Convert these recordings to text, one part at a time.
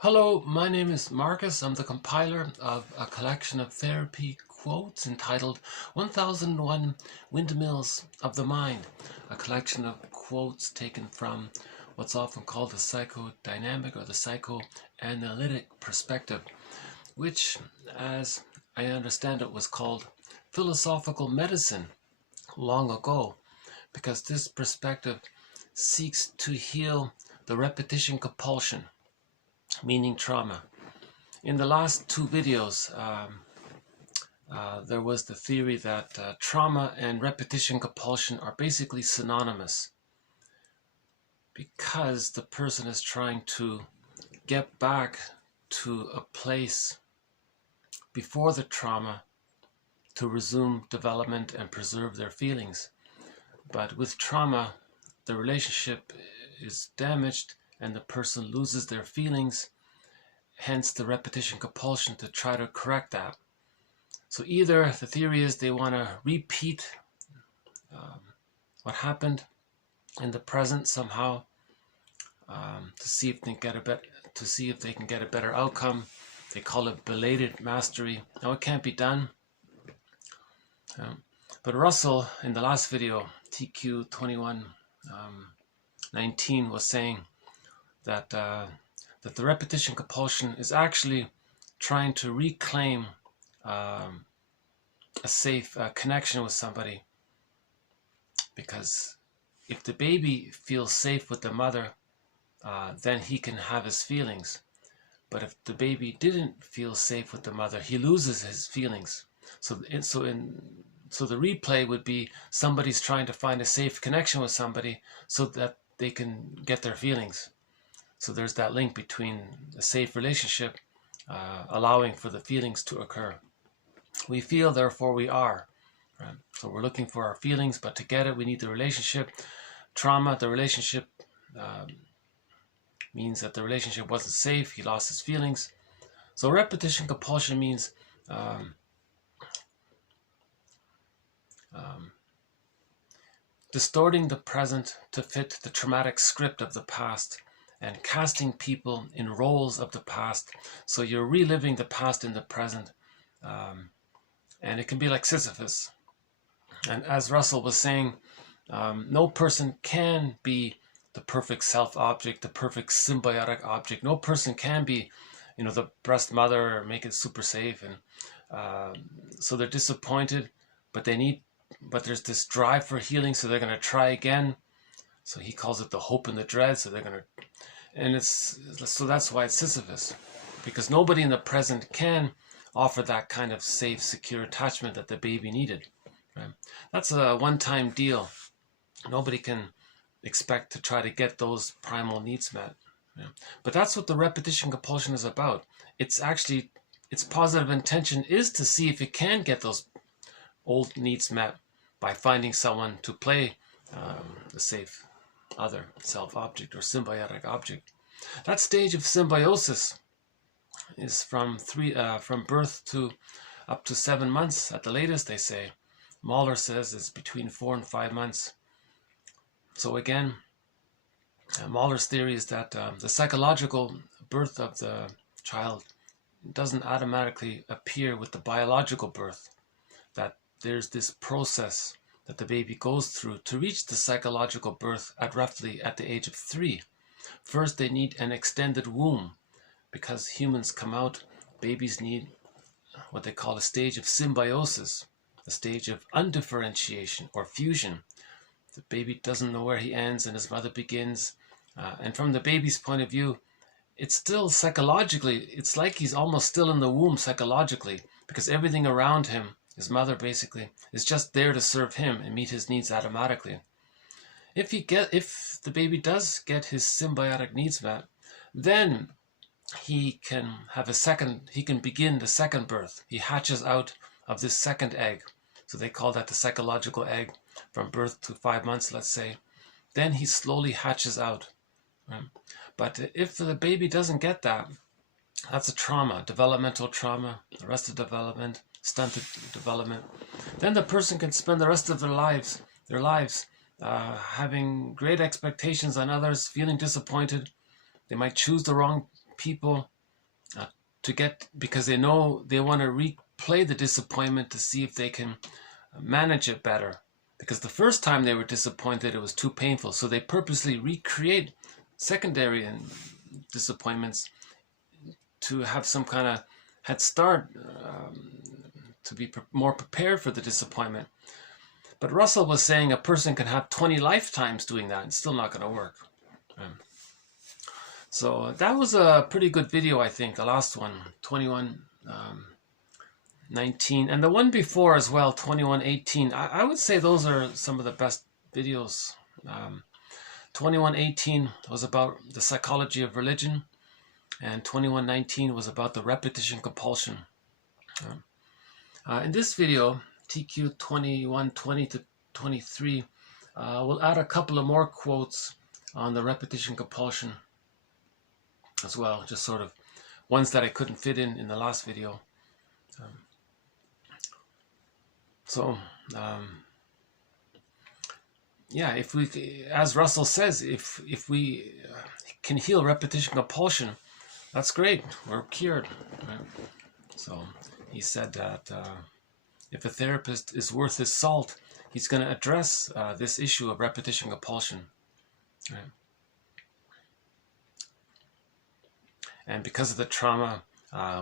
Hello, my name is Marcus. I'm the compiler of a collection of therapy quotes entitled 1001 Windmills of the Mind, a collection of quotes taken from what's often called the psychodynamic or the psychoanalytic perspective, which, as I understand it, was called philosophical medicine long ago, because this perspective seeks to heal the repetition compulsion, meaning trauma. In the last two videos, there was the theory that trauma and repetition compulsion are basically synonymous, because the person is trying to get back to a place before the trauma to resume development and preserve their feelings. But with trauma, the relationship is damaged and the person loses their feelings, hence the repetition compulsion to try to correct that. So either the theory is they want to repeat what happened in the present somehow, to see if they can get a better outcome. They call it belated mastery. Now it can't be done. But Russell, in the last video, TQ 2119, was saying that that the repetition compulsion is actually trying to reclaim a safe connection with somebody. Because if the baby feels safe with the mother, then he can have his feelings. But if the baby didn't feel safe with the mother, he loses his feelings. So the replay would be somebody's trying to find a safe connection with somebody so that they can get their feelings. So there's that link between a safe relationship allowing for the feelings to occur. We feel, therefore we are. Right? So we're looking for our feelings, but to get it, we need the relationship. Trauma, the relationship means that the relationship wasn't safe. He lost his feelings. So repetition compulsion means distorting the present to fit the traumatic script of the past and casting people in roles of the past. So you're reliving the past in the present, and it can be like Sisyphus. And as Russell was saying, no person can be the perfect self-object, the perfect symbiotic object. No person can be, the breast mother or make it super safe. And so they're disappointed, but there's this drive for healing, so they're going to try again. So he calls it the hope and the dread. So so that's why it's Sisyphus, because nobody in the present can offer that kind of safe, secure attachment that the baby needed. Right? That's a one-time deal. Nobody can expect to try to get those primal needs met. Yeah. But that's what the repetition compulsion is about. It's actually, its positive intention is to see if it can get those old needs met by finding someone to play the safe other self-object or symbiotic object. That stage of symbiosis is from birth to up to 7 months at the latest, they say. Mahler says it's between 4 and 5 months. So again, Mahler's theory is that the psychological birth of the child doesn't automatically appear with the biological birth, that there's this process that the baby goes through to reach the psychological birth roughly at the age of 3. First, they need an extended womb, because humans come out, babies need what they call a stage of symbiosis, a stage of undifferentiation or fusion. The baby doesn't know where he ends and his mother begins. And from the baby's point of view, it's still psychologically, it's like he's almost still in the womb psychologically, because everything around him, his mother basically, is just there to serve him and meet his needs automatically. If the baby does get his symbiotic needs met, then he can begin the second birth. He hatches out of this second egg. So they call that the psychological egg, from birth to 5 months, let's say. Then he slowly hatches out. Right? But if the baby doesn't get that, that's a trauma, developmental trauma, arrested development, stunted development. Then the person can spend the rest of their lives having great expectations on others, feeling disappointed. They might choose the wrong people to get, because they know they want to replay the disappointment to see if they can manage it better. Because the first time they were disappointed, it was too painful. So they purposely recreate secondary disappointments to have some kind of head start, to be more prepared for the disappointment. But Russell was saying a person can have 20 lifetimes doing that and still not going to work. So that was a pretty good video, I think, the last one, 21:19, and the one before as well, 21:18. I would say those are some of the best videos. 21:18 was about the psychology of religion, and 21:19 was about the repetition compulsion. In this video, TQ 21:20 to 23, we'll add a couple of more quotes on the repetition compulsion as well, just sort of ones that I couldn't fit in the last video. Yeah, if we, as Russell says, if we can heal repetition compulsion, that's great. We're cured. Right? So he said that if a therapist is worth his salt, he's going to address this issue of repetition compulsion. Right? And because of the trauma,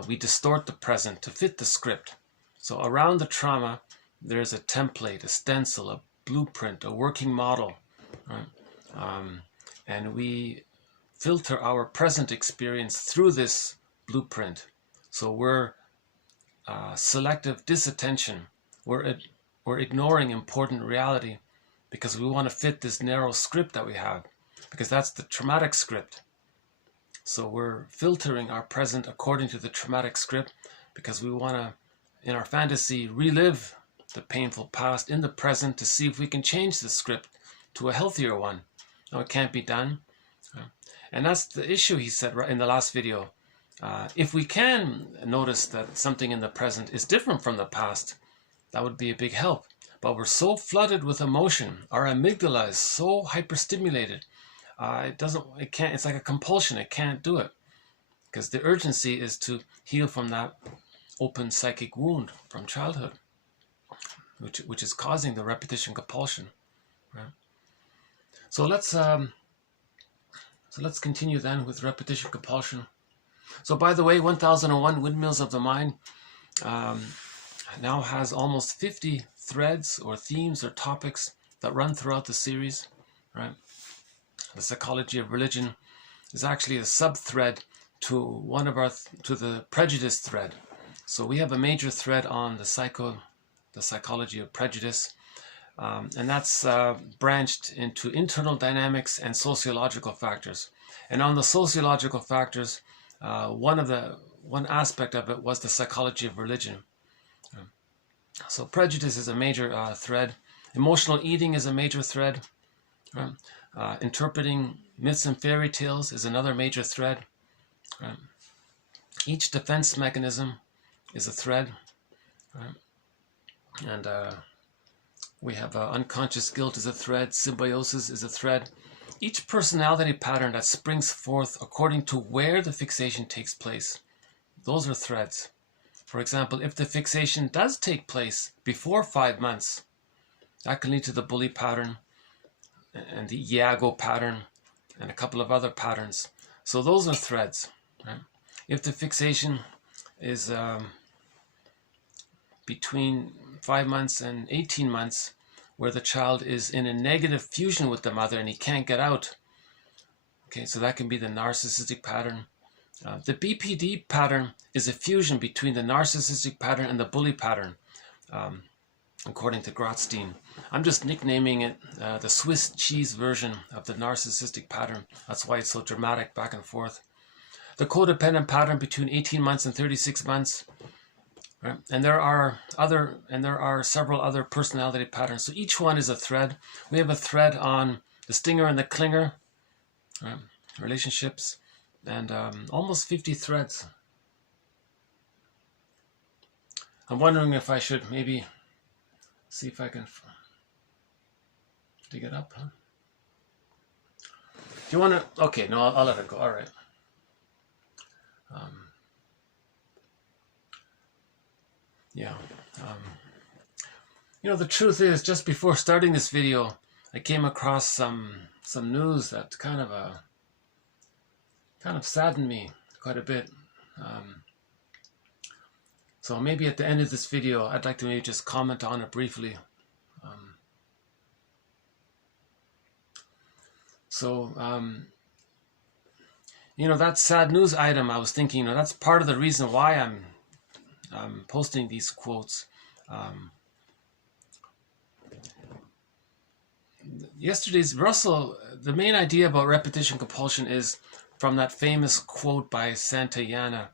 we distort the present to fit the script. So around the trauma, there's a template, a stencil, a blueprint, a working model. Right? And we filter our present experience through this blueprint. So we're selective disattention. We're ignoring important reality because we want to fit this narrow script that we have, because that's the traumatic script. So we're filtering our present according to the traumatic script because we want to, in our fantasy, relive the painful past in the present to see if we can change the script to a healthier one. No, it can't be done. And that's the issue, he said in the last video. If we can notice that something in the present is different from the past, that would be a big help. But we're so flooded with emotion. Our amygdala is so hyperstimulated. It's like a compulsion. It can't do it because the urgency is to heal from that open psychic wound from childhood, which is causing the repetition compulsion. Right? So let's continue then with repetition compulsion. So by the way, 1001 Windmills of the Mind now has almost 50 threads or themes or topics that run throughout the series. Right? The psychology of religion is actually a sub-thread to to the prejudice thread. So we have a major thread on the psychology of prejudice, and that's branched into internal dynamics and sociological factors. And on the sociological factors, one aspect of it was the psychology of religion. So prejudice is a major thread. Emotional eating is a major thread. Interpreting myths and fairy tales is another major thread. Each defense mechanism is a thread. And we have unconscious guilt is a thread. Symbiosis is a thread. Each personality pattern that springs forth according to where the fixation takes place, those are threads. For example, if the fixation does take place before 5 months, that can lead to the bully pattern and the Iago pattern and a couple of other patterns. So those are threads. Right? If the fixation is between 5 months and 18 months, where the child is in a negative fusion with the mother and he can't get out, okay, so that can be the narcissistic pattern. The BPD pattern is a fusion between the narcissistic pattern and the bully pattern, according to Grotstein. I'm just nicknaming it the Swiss cheese version of the narcissistic pattern. That's why it's so dramatic back and forth. The codependent pattern between 18 months and 36 months. Right? And there are several other personality patterns. So each one is a thread. We have a thread on the stinger and the clinger, right? Relationships, and almost 50 threads. I'm wondering if I should maybe see if I can dig it up. Huh? Do you want to? Okay, no, I'll let it go. All right. Yeah. You know, the truth is, just before starting this video, I came across some news that kind of saddened me quite a bit. So maybe at the end of this video, I'd like to maybe just comment on it briefly. You know, that sad news item, I was thinking, you know, that's part of the reason why I'm posting these quotes. Yesterday's Russell, the main idea about repetition compulsion is from that famous quote by Santayana.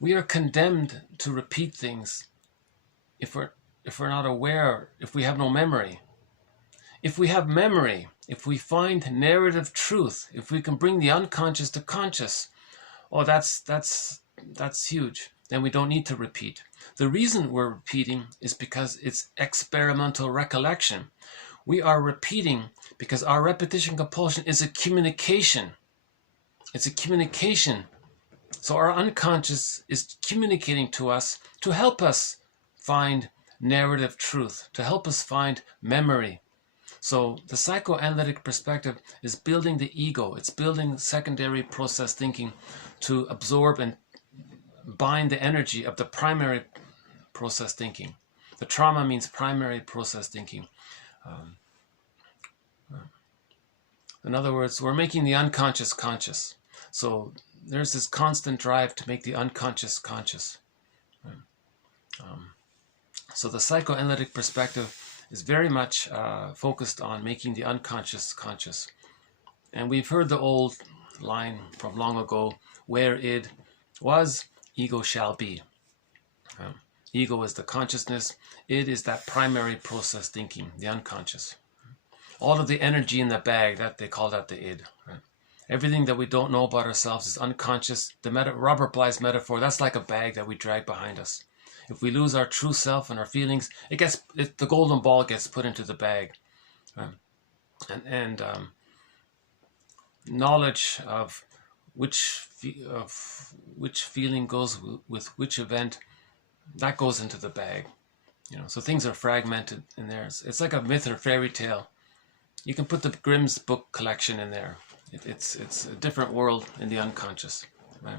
We are condemned to repeat things if we're not aware, if we have no memory. If we have memory, if we find narrative truth, if we can bring the unconscious to conscious, oh, that's huge. Then we don't need to repeat. The reason we're repeating is because it's experimental recollection. We are repeating because our repetition compulsion is a communication. It's a communication. So our unconscious is communicating to us to help us find narrative truth, to help us find memory. So the psychoanalytic perspective is building the ego. It's building secondary process thinking to absorb and bind the energy of the primary process thinking. The trauma means primary process thinking. In other words, we're making the unconscious conscious. So there's this constant drive to make the unconscious conscious. So the psychoanalytic perspective is very much focused on making the unconscious conscious. And we've heard the old line from long ago, where id was, ego shall be. Ego is the consciousness. Id is that primary process thinking, the unconscious. All of the energy in the bag, that they call that the id. Right? Everything that we don't know about ourselves is unconscious. The Robert Bly's metaphor, that's like a bag that we drag behind us. If we lose our true self and our feelings, the golden ball gets put into the bag. And knowledge of which feeling goes with which event, that goes into the bag. You know, so things are fragmented in there. It's like a myth or fairy tale. You can put the Grimm's book collection in there. It's a different world in the unconscious, right?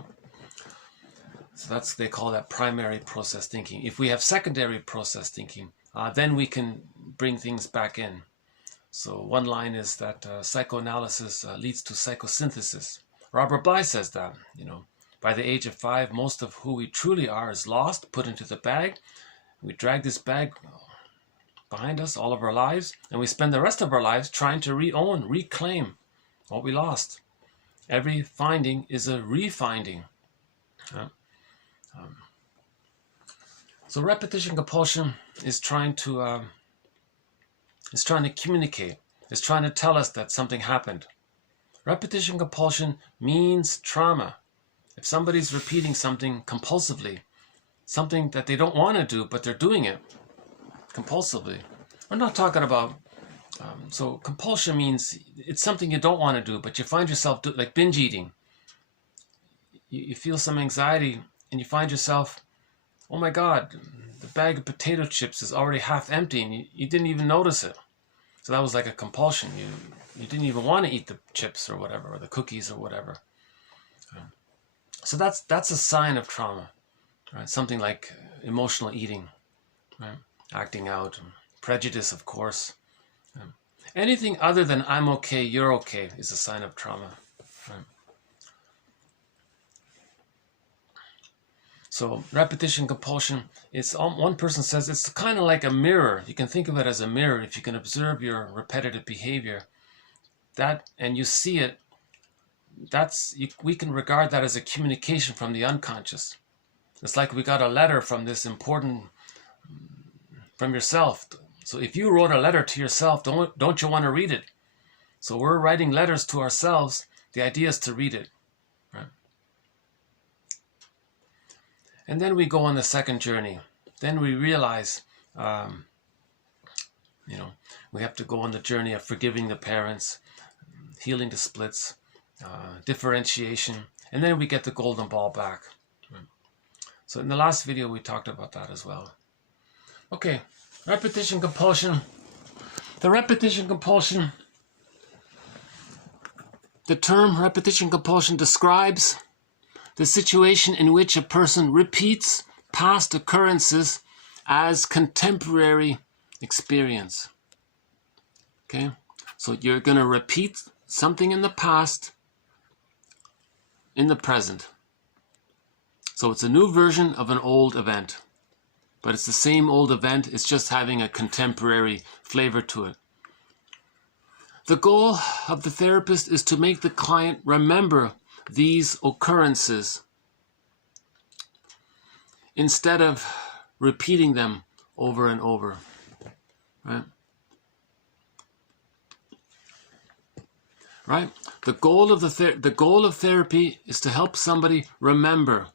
So they call that primary process thinking. If we have secondary process thinking, then we can bring things back in. So one line is that psychoanalysis leads to psychosynthesis. Robert Bly says that, you know, by the age of 5, most of who we truly are is lost, put into the bag. We drag this bag behind us all of our lives, and we spend the rest of our lives trying to reclaim what we lost. Every finding is a refinding. So repetition compulsion is trying to communicate. It's trying to tell us that something happened. Repetition compulsion means trauma. If somebody's repeating something compulsively, something that they don't want to do, but they're doing it compulsively. I'm not talking about, so compulsion means it's something you don't want to do, but you find yourself like binge eating. You feel some anxiety and you find yourself, oh my God, the bag of potato chips is already half empty and you didn't even notice it. So that was like a compulsion. You didn't even want to eat the chips or whatever, or the cookies or whatever. So that's a sign of trauma, right? Something like emotional eating, right? Acting out, prejudice, of course. Anything other than I'm okay, you're okay is a sign of trauma. Right? So repetition compulsion, one person says it's kind of like a mirror. You can think of it as a mirror. If you can observe your repetitive behavior, and you see it, we can regard that as a communication from the unconscious. It's like we got a letter from yourself. So if you wrote a letter to yourself, don't you want to read it? So we're writing letters to ourselves. The idea is to read it, right? And then we go on the second journey. Then we realize, we have to go on the journey of forgiving the parents, healing the splits, differentiation. And then we get the golden ball back. So in the last video, we talked about that as well. Okay, repetition compulsion. The repetition compulsion, the term repetition compulsion describes the situation in which a person repeats past occurrences as contemporary experience. Okay, so you're going to repeat something in the past in the present. So it's a new version of an old event, but it's the same old event, it's just having a contemporary flavor to it. The goal of the therapist is to make the client remember these occurrences instead of repeating them over and over, right? Right? The goal of therapy is to help somebody remember.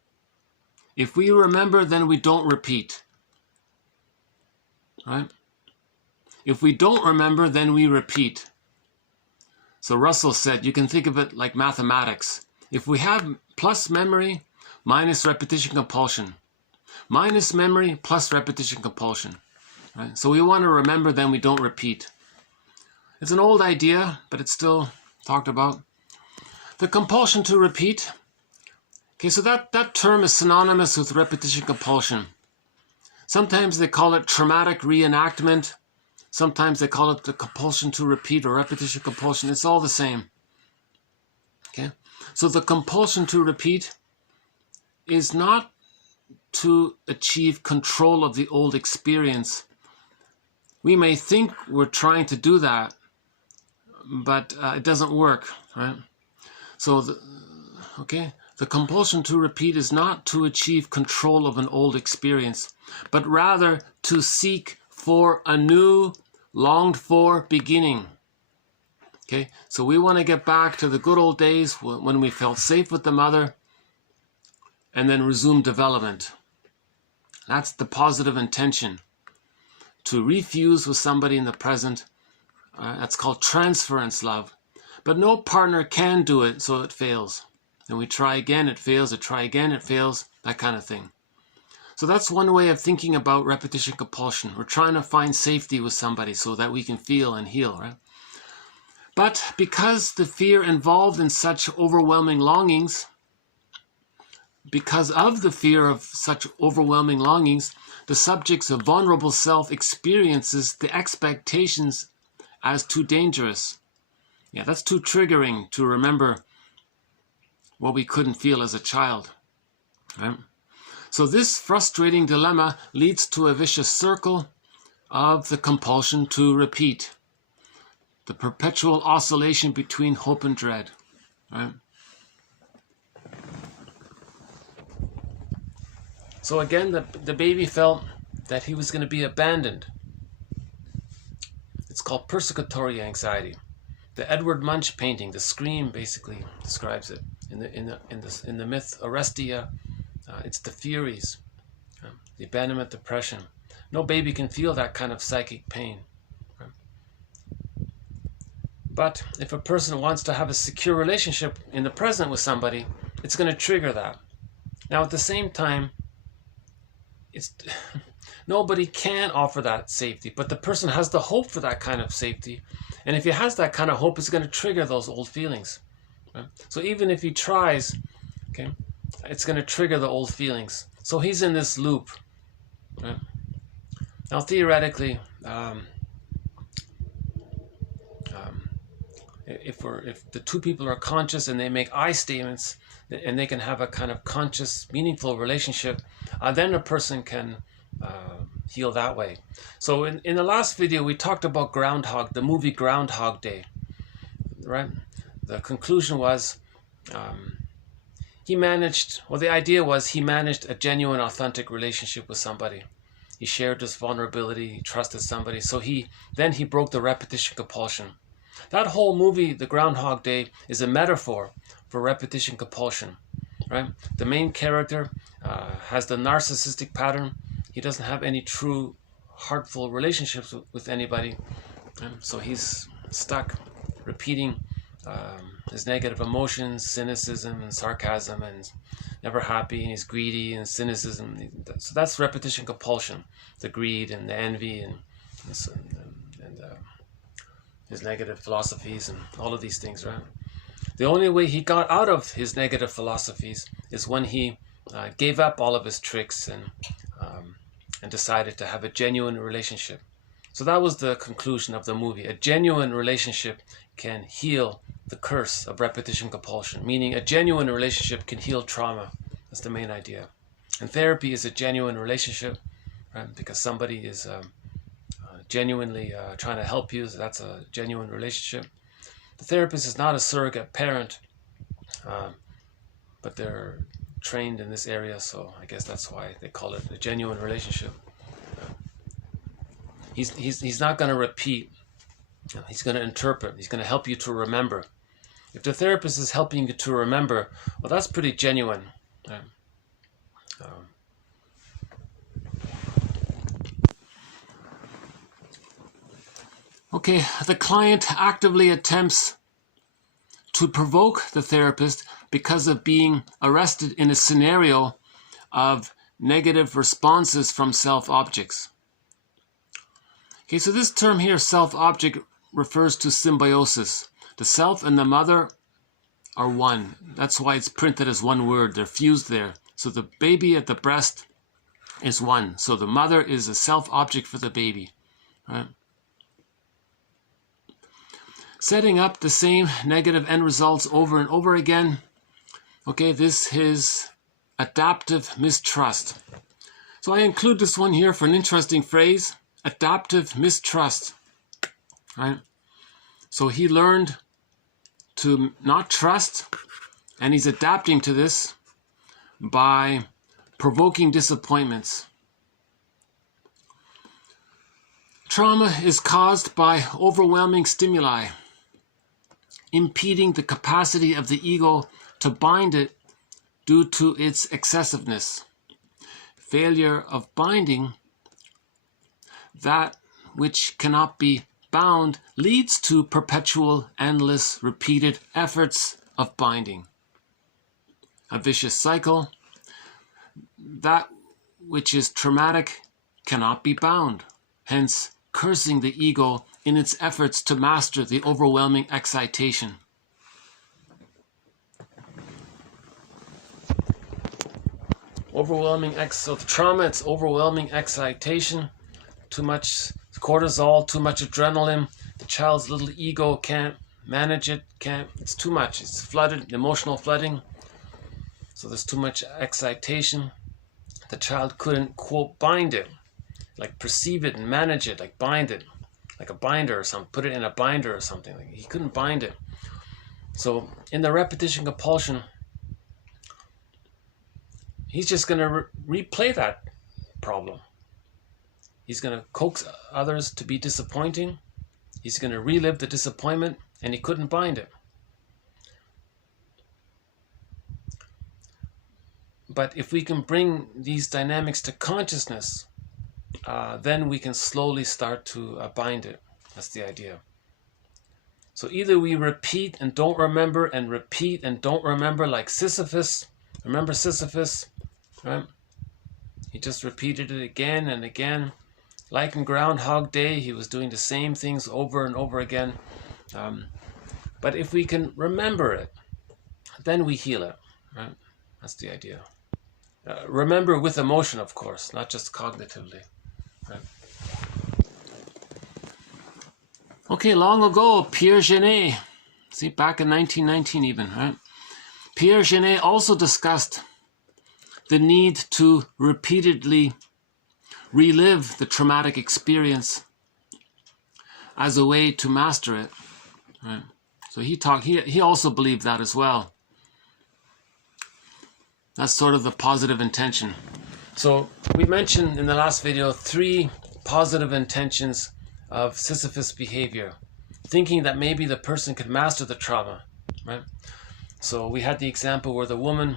If we remember, then we don't repeat. Right? If we don't remember, then we repeat. So Russell said, you can think of it like mathematics. If we have plus memory minus repetition compulsion, minus memory plus repetition compulsion. Right? So we want to remember, then we don't repeat. It's an old idea, but it's still talked about. The compulsion to repeat. Okay, so that term is synonymous with repetition compulsion. Sometimes they call it traumatic reenactment. Sometimes they call it the compulsion to repeat or repetition compulsion. It's all the same. Okay, so the compulsion to repeat is not to achieve control of the old experience. We may think we're trying to do that, but it doesn't work, right? So, the compulsion to repeat is not to achieve control of an old experience, but rather to seek for a new, longed-for beginning. Okay, so we want to get back to the good old days when we felt safe with the mother and then resume development. That's the positive intention. To refuse with somebody in the present, that's called transference love. But no partner can do it, so it fails. And we try again, it fails, try again, it fails, that kind of thing. So that's one way of thinking about repetition compulsion. We're trying to find safety with somebody so that we can feel and heal, right? But because the fear involved in such overwhelming longings, because of the fear of such overwhelming longings, the subject's vulnerable self experiences the expectations as too dangerous. Yeah, that's too triggering to remember what we couldn't feel as a child, right? So this frustrating dilemma leads to a vicious circle of the compulsion to repeat. The perpetual oscillation between hope and dread, right? So again, the baby felt that he was going to be abandoned. It's called persecutory anxiety. The Edward Munch painting, The Scream, basically describes it. In the myth Orestia, it's the Furies, the abandonment depression. No baby can feel that kind of psychic pain. But if a person wants to have a secure relationship in the present with somebody, it's going to trigger that. Now at the same time, nobody can offer that safety, but the person has the hope for that kind of safety. And if he has that kind of hope, it's going to trigger those old feelings. Right? So even if he tries, okay, it's going to trigger the old feelings. So he's in this loop. Right? Now theoretically, if the two people are conscious and they make I statements, and they can have a kind of conscious, meaningful relationship, then a person can heal that way. So in the last video, we talked about the movie Groundhog Day, right? The conclusion was the idea was he managed a genuine, authentic relationship with somebody. He shared his vulnerability, he trusted somebody. So then he broke the repetition compulsion. That whole movie, The Groundhog Day, is a metaphor for repetition compulsion, right? The main character has the narcissistic pattern. He doesn't have any true, heartful relationships with anybody. So he's stuck repeating his negative emotions, cynicism and sarcasm, and never happy, and he's greedy and cynicism. So that's repetition compulsion, the greed and the envy and his negative philosophies and all of these things, right? The only way he got out of his negative philosophies is when he gave up all of his tricks and decided to have a genuine relationship. So that was the conclusion of the movie. A genuine relationship can heal the curse of repetition compulsion, meaning a genuine relationship can heal trauma. That's the main idea. And therapy is a genuine relationship, right? Because somebody is genuinely trying to help you, so that's a genuine relationship. The therapist is not a surrogate parent, but they're trained in this area, so I guess that's why they call it a genuine relationship. He's not going to repeat. He's going to interpret. He's going to help you to remember. If the therapist is helping you to remember, well, that's pretty genuine. Right? Okay, the client actively attempts to provoke the therapist because of being arrested in a scenario of negative responses from self-objects. Okay, so this term here, self-object, refers to symbiosis. The self and the mother are one. That's why it's printed as one word. They're fused there. So the baby at the breast is one. So the mother is a self-object for the baby, right? Setting up the same negative end results over and over again. Okay, this is adaptive mistrust. So I include this one here for an interesting phrase, adaptive mistrust, right? So he learned to not trust, and he's adapting to this by provoking disappointments. Trauma is caused by overwhelming stimuli, impeding the capacity of the ego to bind it due to its excessiveness. Failure of binding that which cannot be bound leads to perpetual, endless, repeated efforts of binding. A vicious cycle. That which is traumatic cannot be bound, hence cursing the ego in its efforts to master the overwhelming excitation. So the trauma, it's overwhelming excitation, too much cortisol, too much adrenaline. The child's little ego can't manage it, it's too much. It's flooded, emotional flooding. So there's too much excitation. The child couldn't, quote, bind it, like perceive it and manage it, like bind it, like a binder or something, put it in a binder or something. Like he couldn't bind it. So in the repetition compulsion, he's just going to replay that problem. He's going to coax others to be disappointing. He's going to relive the disappointment, and he couldn't bind it. But if we can bring these dynamics to consciousness, then we can slowly start to bind it. That's the idea. So either we repeat and don't remember, and repeat and don't remember, like Sisyphus. Remember Sisyphus? Right? He just repeated it again and again. Like in Groundhog Day, he was doing the same things over and over again. But if we can remember it, then we heal it. Right? That's the idea. Remember with emotion, of course, not just cognitively. Right? Okay, long ago, Pierre Genet, see, back in 1919 even, right? Pierre Genet also discussed the need to repeatedly relive the traumatic experience as a way to master it. Right? So he also believed that as well. That's sort of the positive intention. So we mentioned in the last video 3 positive intentions of Sisyphus behavior, thinking that maybe the person could master the trauma, right? So we had the example where the woman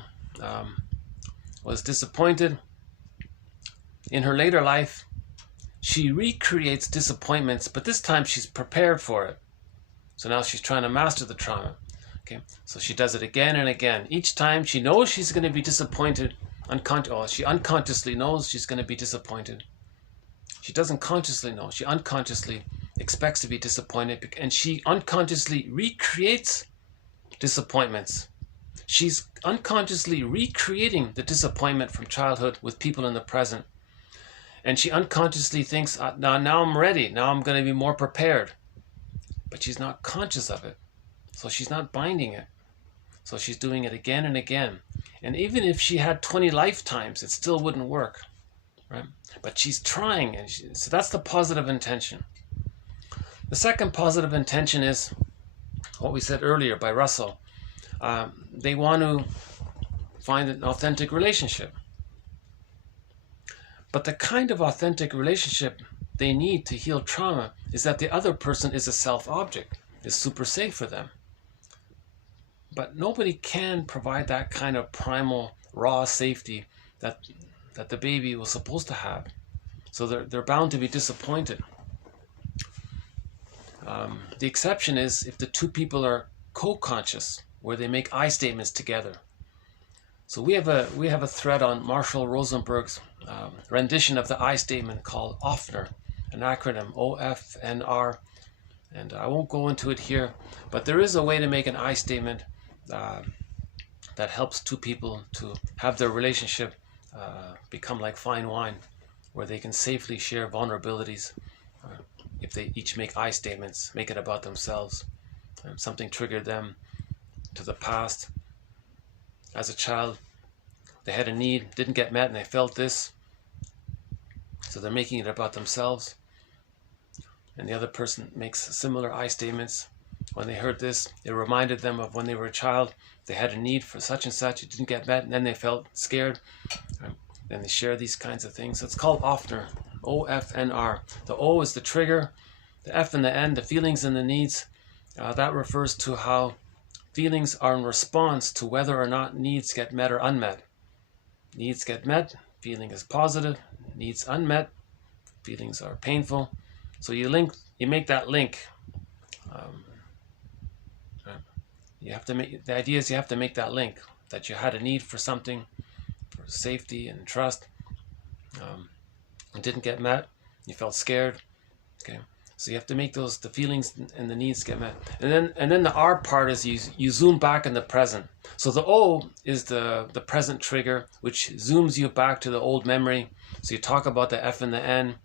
was disappointed. In her later life, she recreates disappointments, but this time she's prepared for it. So now she's trying to master the trauma. Okay, so she does it again and again. Each time she knows she's going to be disappointed. She unconsciously knows she's going to be disappointed. She doesn't consciously know. She unconsciously expects to be disappointed, and she unconsciously recreates disappointments. She's unconsciously recreating the disappointment from childhood with people in the present. And she unconsciously thinks, now I'm ready. Now I'm going to be more prepared. But she's not conscious of it. So she's not binding it. So she's doing it again and again. And even if she had 20 lifetimes, it still wouldn't work. Right? But she's trying. And so that's the positive intention. The second positive intention is what we said earlier by Russell. They want to find an authentic relationship. But the kind of authentic relationship they need to heal trauma is that the other person is a self-object, is super safe for them. But nobody can provide that kind of primal, raw safety that the baby was supposed to have. So they're bound to be disappointed. The exception is if the two people are co-conscious, where they make I statements together. So we have a thread on Marshall Rosenberg's rendition of the I statement called OFNR, an acronym, OFNR. And I won't go into it here, but there is a way to make an I statement that helps two people to have their relationship become like fine wine, where they can safely share vulnerabilities if they each make I statements, make it about themselves. Something triggered them to the past. As a child, they had a need, didn't get met, and they felt this. So they're making it about themselves. And the other person makes similar I statements. When they heard this, it reminded them of when they were a child. They had a need for such and such, it didn't get met, and then they felt scared. Then they share these kinds of things. So it's called OFNR, OFNR. The O is the trigger, the F and the N, the feelings and the needs. That refers to how feelings are in response to whether or not needs get met or unmet. Needs get met, feeling is positive. Needs unmet, feelings are painful. So you make that link. The idea is you have to make that link, that you had a need for something, for safety and trust. It didn't get met. You felt scared. Okay. So you have to make the feelings and the needs get met. And then the R part is you zoom back in the present. So the O is the present trigger, which zooms you back to the old memory. So you talk about the F and the N.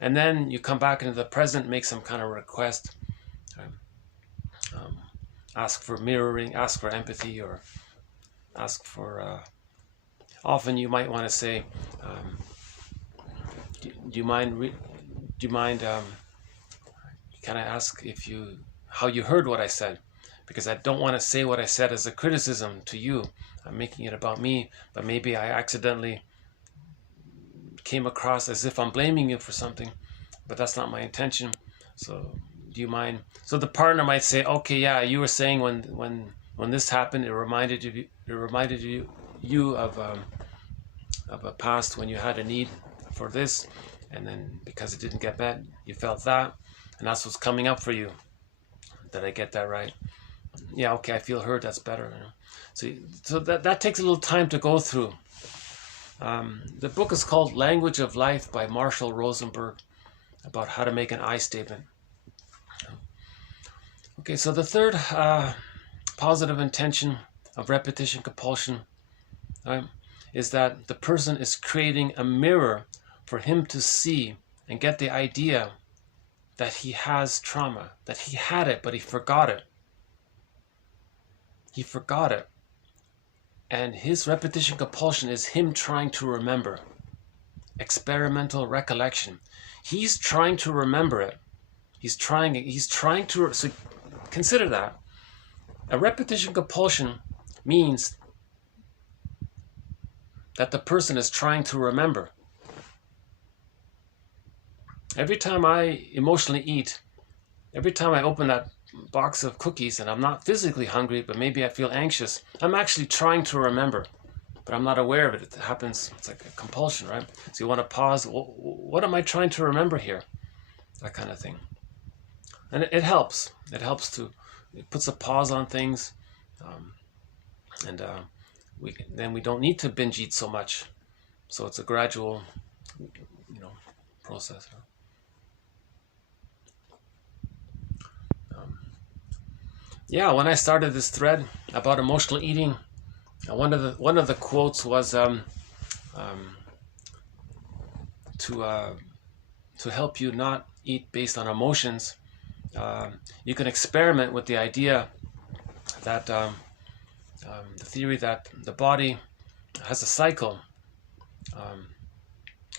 And then you come back into the present, make some kind of request. Ask for mirroring, ask for empathy, or ask for... often you might want to say, do you mind... Can I ask how you heard what I said? Because I don't want to say what I said as a criticism to you. I'm making it about me, but maybe I accidentally came across as if I'm blaming you for something, but that's not my intention. So do you mind? So the partner might say, okay, yeah, you were saying when this happened, it reminded you of a past when you had a need for this, and then because it didn't get met, you felt that. And that's what's coming up for you. Did I get that right? Yeah, okay, I feel heard, that's better. So that takes a little time to go through. The book is called Language of Life by Marshall Rosenberg, about how to make an I statement. Okay, so the third positive intention of repetition compulsion is that the person is creating a mirror for him to see and get the idea that he has trauma, that he had it, but he forgot it. He forgot it. And his repetition compulsion is him trying to remember. Experimental recollection. He's trying to remember it. He's trying to, so consider that. A repetition compulsion means that the person is trying to remember. Every time I emotionally eat, every time I open that box of cookies and I'm not physically hungry, but maybe I feel anxious, I'm actually trying to remember, but I'm not aware of it. It happens, it's like a compulsion, right? So you want to pause, what am I trying to remember here? That kind of thing. And it helps. It helps to, it puts a pause on things, and then we don't need to binge eat so much. So it's a gradual, process. Yeah, when I started this thread about emotional eating, one of the quotes was to help you not eat based on emotions. You can experiment with the idea that the theory that the body has a cycle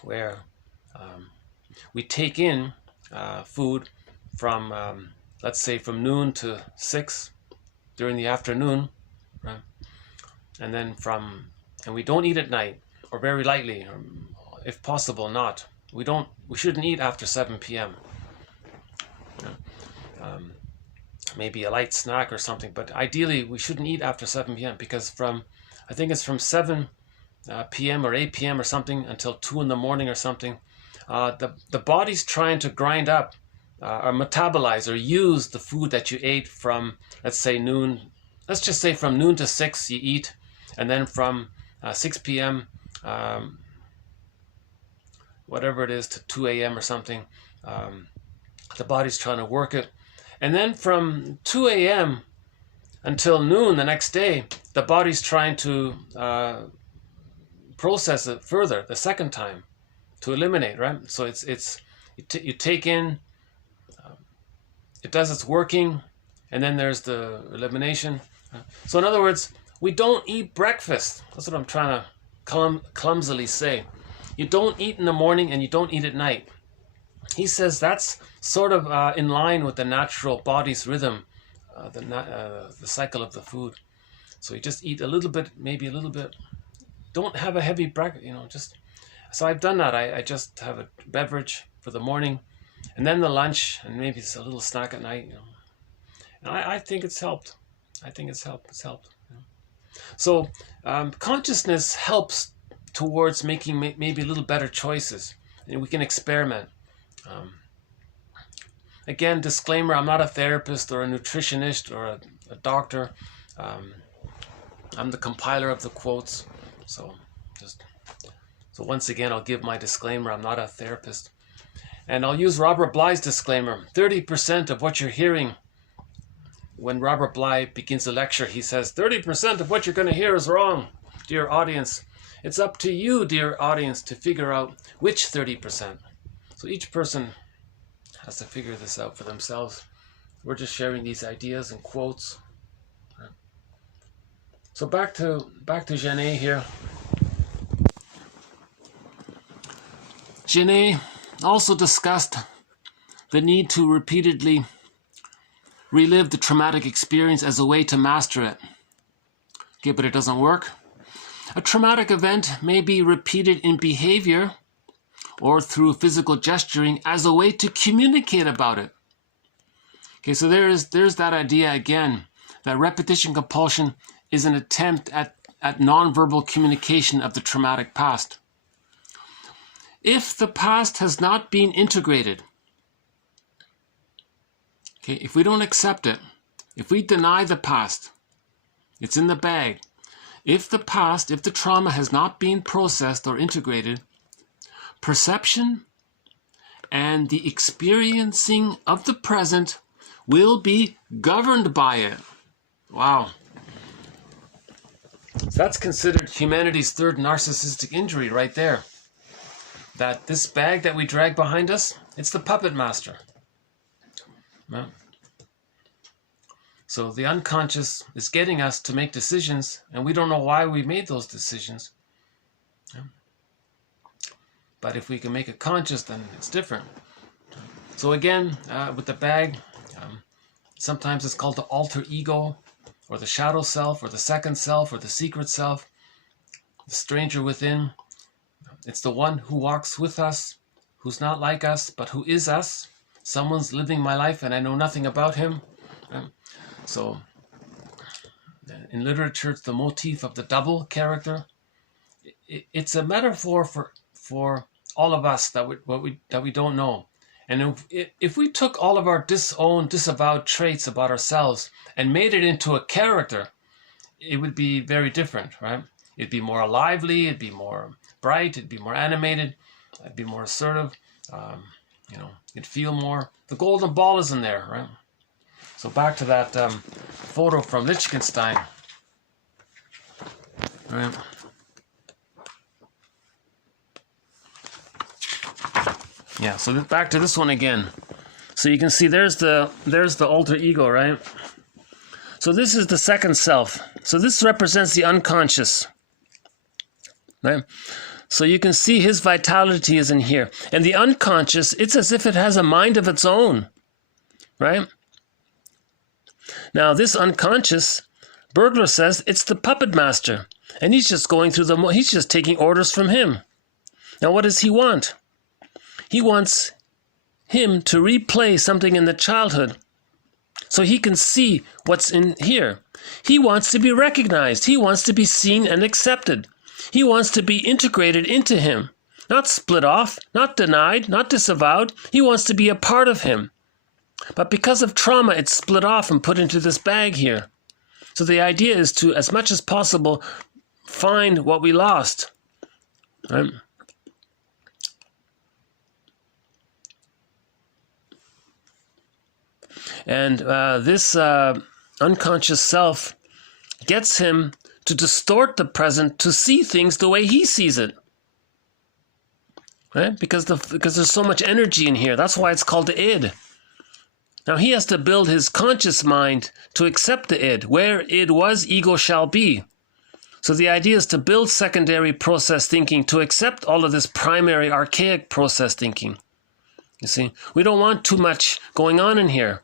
where we take in food from, let's say, from noon to 6 during the afternoon, right? And then and we don't eat at night, or very lightly, or if possible not. We shouldn't eat after 7 p.m. Maybe a light snack or something, but ideally we shouldn't eat after 7 p.m. because I think it's from 7 p.m. or 8 p.m. or something until 2 in the morning or something, the body's trying to grind up or metabolize or use the food that you ate from, let's say, noon. Let's just say from noon to 6 you eat, and then from 6 p.m. Whatever it is to 2 a.m. or something, the body's trying to work it. And then from 2 a.m. until noon the next day, the body's trying to process it further the second time to eliminate, right? So you take in, it does its working, and then there's the elimination. So in other words, we don't eat breakfast. That's what I'm trying to clumsily say. You don't eat in the morning and you don't eat at night. He says that's sort of in line with the natural body's rhythm, the cycle of the food. So you just eat a little bit, maybe a little bit. Don't have a heavy breakfast, So I've done that. I just have a beverage for the morning, and then the lunch, and maybe it's a little snack at night. And I think it's helped. It's helped. So consciousness helps towards making maybe a little better choices, and we can experiment. Again, disclaimer, I'm not a therapist or a nutritionist or a doctor. I'm the compiler of the quotes. So once again, I'll give my disclaimer. I'm not a therapist. And I'll use Robert Bly's disclaimer. 30% of what you're hearing, when Robert Bly begins a lecture, he says, 30% of what you're going to hear is wrong, dear audience. It's up to you, dear audience, to figure out which 30%. So each person has to figure this out for themselves. We're just sharing these ideas and quotes. So back to Genet here. Genet also discussed the need to repeatedly relive the traumatic experience as a way to master it. Okay, but it doesn't work. A traumatic event may be repeated in behavior or through physical gesturing as a way to communicate about it. Okay, so there's that idea again, that repetition compulsion is an attempt at nonverbal communication of the traumatic past. If the past has not been integrated, okay, if we don't accept it, if we deny the past, it's in the bag. If the trauma has not been processed or integrated, perception and the experiencing of the present will be governed by it. Wow. So that's considered humanity's third narcissistic injury right there. That this bag that we drag behind us, it's the puppet master. Well, so the unconscious is getting us to make decisions, and we don't know why we made those decisions. But if we can make it conscious, then it's different. So again, with the bag, sometimes it's called the alter ego, or the shadow self, or the second self, or the secret self, the stranger within. It's the one who walks with us, who's not like us, but who is us. Someone's living my life and I know nothing about him. So in literature, it's the motif of the double character. It's a metaphor for all of us that we don't know. And if we took all of our disowned, disavowed traits about ourselves and made it into a character, it would be very different, right? It'd be more lively, it'd be more bright, it'd be more animated, it'd be more assertive, you'd feel more. The golden ball is in there, right? So back to that photo from Lichtenstein, right? Yeah, so back to this one again. So you can see there's the alter ego, right? So this is the second self. So this represents the unconscious, right? So you can see his vitality is in here. And the unconscious, it's as if it has a mind of its own, right? Now this unconscious, Burglar says, it's the puppet master. And he's just going through he's just taking orders from him. Now what does he want? He wants him to replay something in the childhood so he can see what's in here. He wants to be recognized. He wants to be seen and accepted. He wants to be integrated into him, not split off, not denied, not disavowed. He wants to be a part of him. But because of trauma, it's split off and put into this bag here. So the idea is to, as much as possible, find what we lost, right? And this unconscious self gets him to distort the present to see things the way he sees it, right? Because there's so much energy in here. That's why it's called the id. Now he has to build his conscious mind to accept the id. Where id was, ego shall be. So the idea is to build secondary process thinking to accept all of this primary archaic process thinking. You see, we don't want too much going on in here.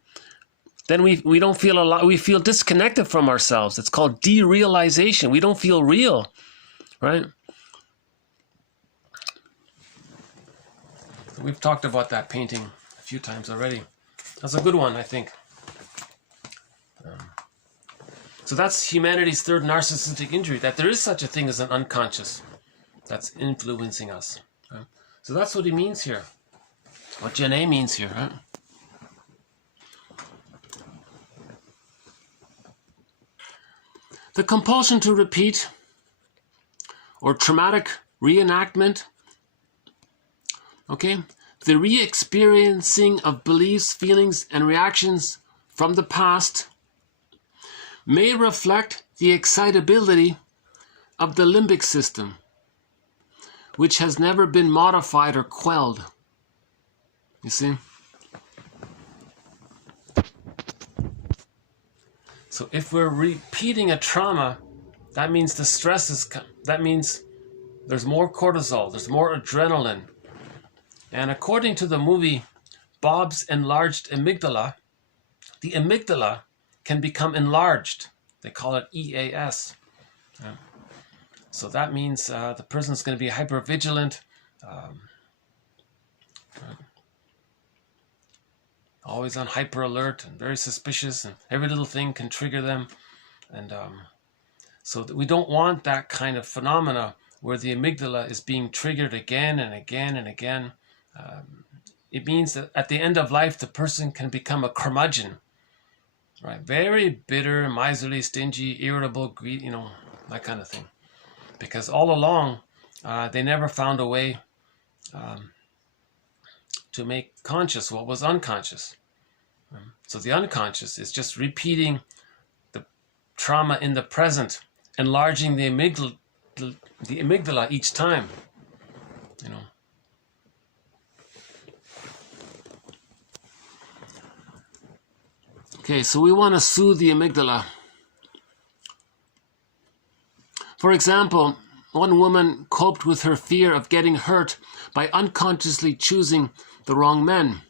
Then we don't feel a lot. We feel disconnected from ourselves. It's called derealization. We don't feel real, right? We've talked about that painting a few times already. That's a good one, I think. So that's humanity's third narcissistic injury, that there is such a thing as an unconscious that's influencing us. Right? So that's what he means here. What Janae means here, right? The compulsion to repeat or traumatic reenactment, okay? The re-experiencing of beliefs, feelings, and reactions from the past may reflect the excitability of the limbic system, which has never been modified or quelled. You see? So if we're repeating a trauma, that means the stress is, that means there's more cortisol, there's more adrenaline. And according to the movie Bob's Enlarged Amygdala, the amygdala can become enlarged. They call it EAS. So that means the person's going to be hypervigilant, always on hyper alert and very suspicious, and every little thing can trigger them. And so we don't want that kind of phenomena where the amygdala is being triggered again and again and again. It means that at the end of life, the person can become a curmudgeon, right? Very bitter, miserly, stingy, irritable, greedy, that kind of thing. Because all along, they never found a way to make conscious what was unconscious. So the unconscious is just repeating the trauma in the present, enlarging the amygdala each time. Okay, so we want to soothe the amygdala. For example, one woman coped with her fear of getting hurt by unconsciously choosing the wrong men.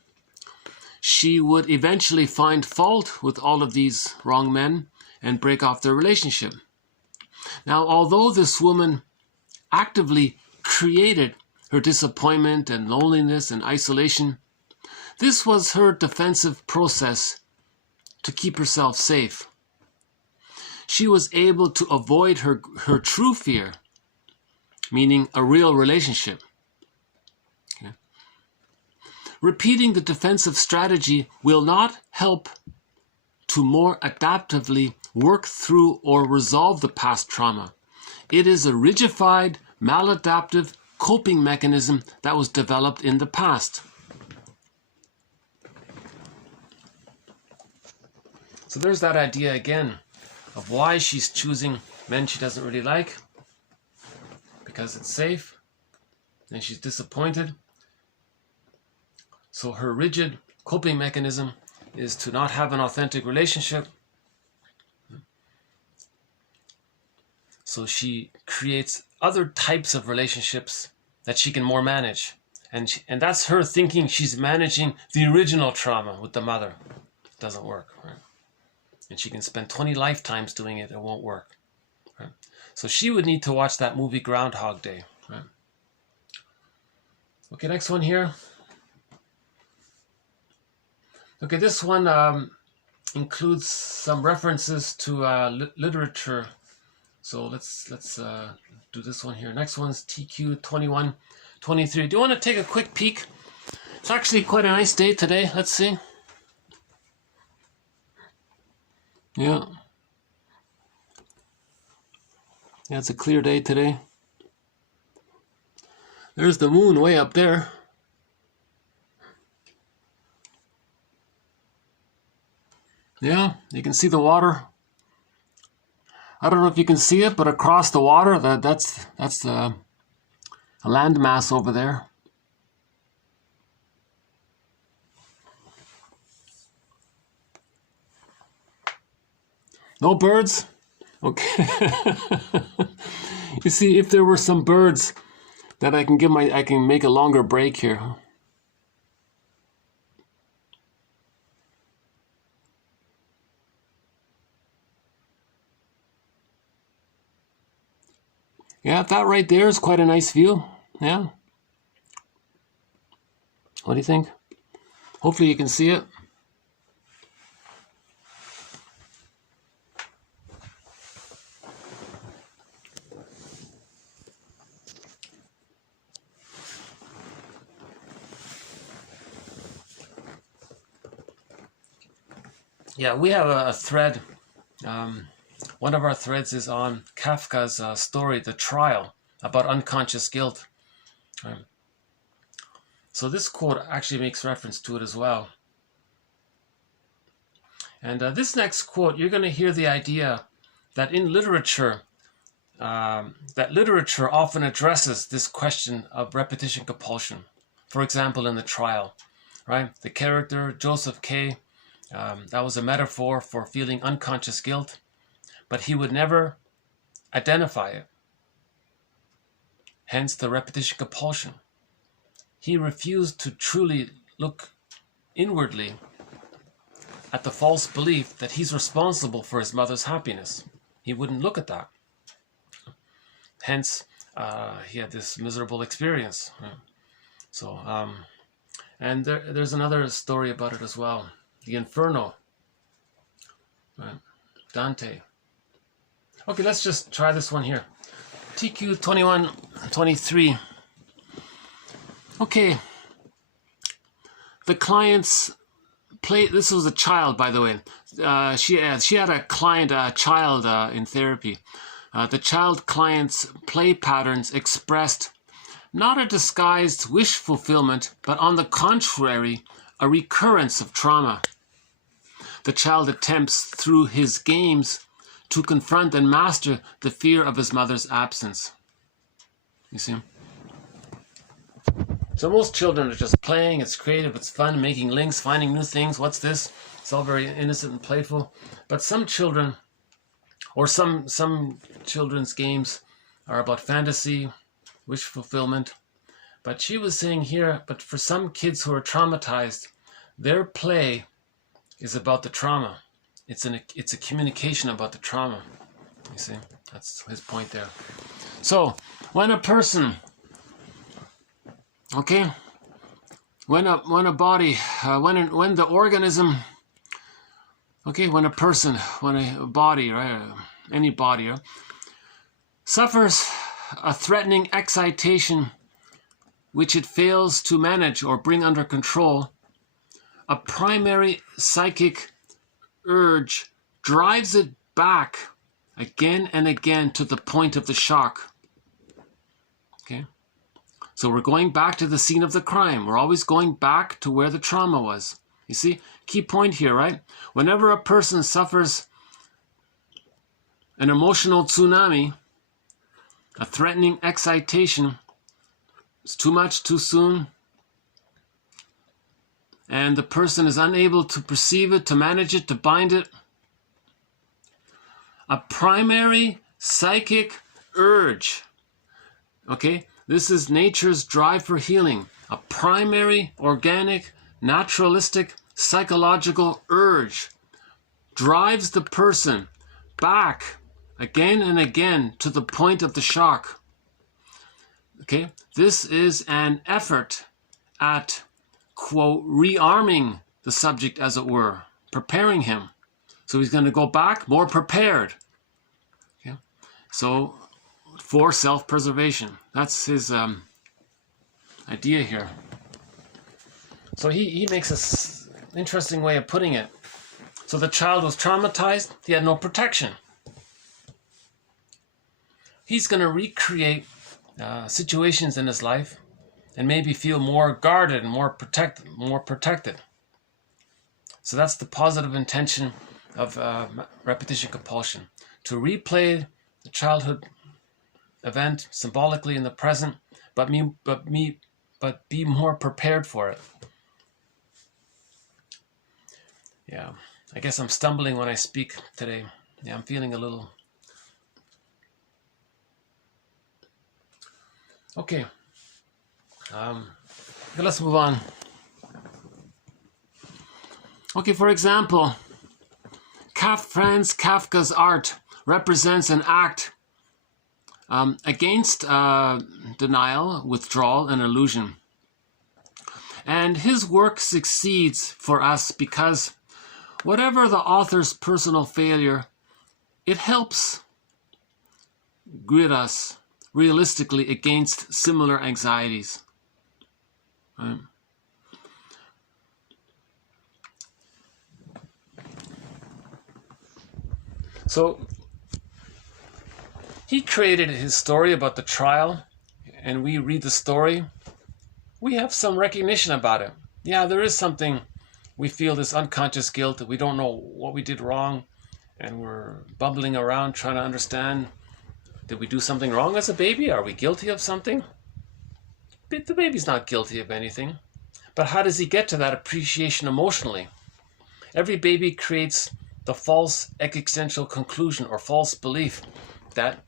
She would eventually find fault with all of these wrong men and break off their relationship. Now, although this woman actively created her disappointment and loneliness and isolation, this was her defensive process to keep herself safe. She was able to avoid her true fear, meaning a real relationship. Okay. Repeating the defensive strategy will not help to more adaptively work through or resolve the past trauma. It is a rigidified, maladaptive coping mechanism that was developed in the past. So there's that idea again of why she's choosing men she doesn't really like, because it's safe, and she's disappointed. So her rigid coping mechanism is to not have an authentic relationship. So she creates other types of relationships that she can more manage. And that's her thinking she's managing the original trauma with the mother. It doesn't work, right? And she can spend 20 lifetimes doing it. It won't work, right? So she would need to watch that movie Groundhog Day, right? Okay, next one here. Okay, this one includes some references to literature. So let's do this one here. Next one's TQ 2123. Do you want to take a quick peek? It's actually quite a nice day today. Let's see. Yeah. Yeah, it's a clear day today. There's the moon way up there. Yeah, you can see the water. I don't know if you can see it, but across the water, that's a landmass over there. No birds? Okay. You see, if there were some birds that I can make a longer break here. Yeah, that right there is quite a nice view. Yeah. What do you think? Hopefully you can see it. Yeah, we have a thread. One of our threads is on Kafka's story, The Trial, about unconscious guilt. So this quote actually makes reference to it as well. And this next quote, you're going to hear the idea that in literature, often addresses this question of repetition compulsion. For example, in The Trial, right? The character, Joseph K., that was a metaphor for feeling unconscious guilt, but he would never identify it. Hence the repetition compulsion. He refused to truly look inwardly at the false belief that he's responsible for his mother's happiness. He wouldn't look at that. Hence, he had this miserable experience. So, and there's another story about it as well. The Inferno. Right. Dante. Okay, let's just try this one here. TQ 2123. Okay. The client's play. This was a child, by the way. She had a client, a child in therapy. The child client's play patterns expressed not a disguised wish fulfillment, but on the contrary, a recurrence of trauma. The child attempts through his games to confront and master the fear of his mother's absence. You see? So most children are just playing, it's creative, it's fun, making links, finding new things. What's this? It's all very innocent and playful. But some children, or some children's games are about fantasy, wish fulfillment. But she was saying here, but for some kids who are traumatized, their play is about the trauma. It's a communication about the trauma. You see, that's his point there. So when a person, okay, when a body, when the organism, okay, when a person, when a body, right, any body, suffers a threatening excitation which it fails to manage or bring under control, a primary psychic urge drives it back again and again to the point of the shock. Okay? So we're going back to the scene of the crime. We're always going back to where the trauma was. You see? Key point here, right? Whenever a person suffers an emotional tsunami, a threatening excitation, it's too much too soon, and the person is unable to perceive it, to manage it, to bind it, a primary psychic urge, okay? This is nature's drive for healing. A primary, organic, naturalistic, psychological urge drives the person back again and again to the point of the shock. Okay? This is an effort at, quote, rearming the subject, as it were, preparing him. So he's going to go back more prepared. Okay? So, for self-preservation. That's his idea here. So he makes this interesting way of putting it. So the child was traumatized. He had no protection. He's going to recreate situations in his life and maybe feel more guarded and more protected. So that's the positive intention of repetition compulsion. To replay the childhood event symbolically in the present, but be more prepared for it. Yeah, I guess I'm stumbling when I speak today. Yeah, I'm feeling a little... Okay. Let's move on. Okay, for example, Franz Kafka's art represents an act against denial, withdrawal, and illusion. And his work succeeds for us because whatever the author's personal failure, it helps grid us realistically against similar anxieties. Right? So he created his story about the trial, and we read the story. We have some recognition about it. Yeah, there is something. We feel this unconscious guilt that we don't know what we did wrong, and we're bumbling around trying to understand, did we do something wrong as a baby? Are we guilty of something? The baby's not guilty of anything. But how does he get to that appreciation emotionally? Every baby creates the false existential conclusion or false belief that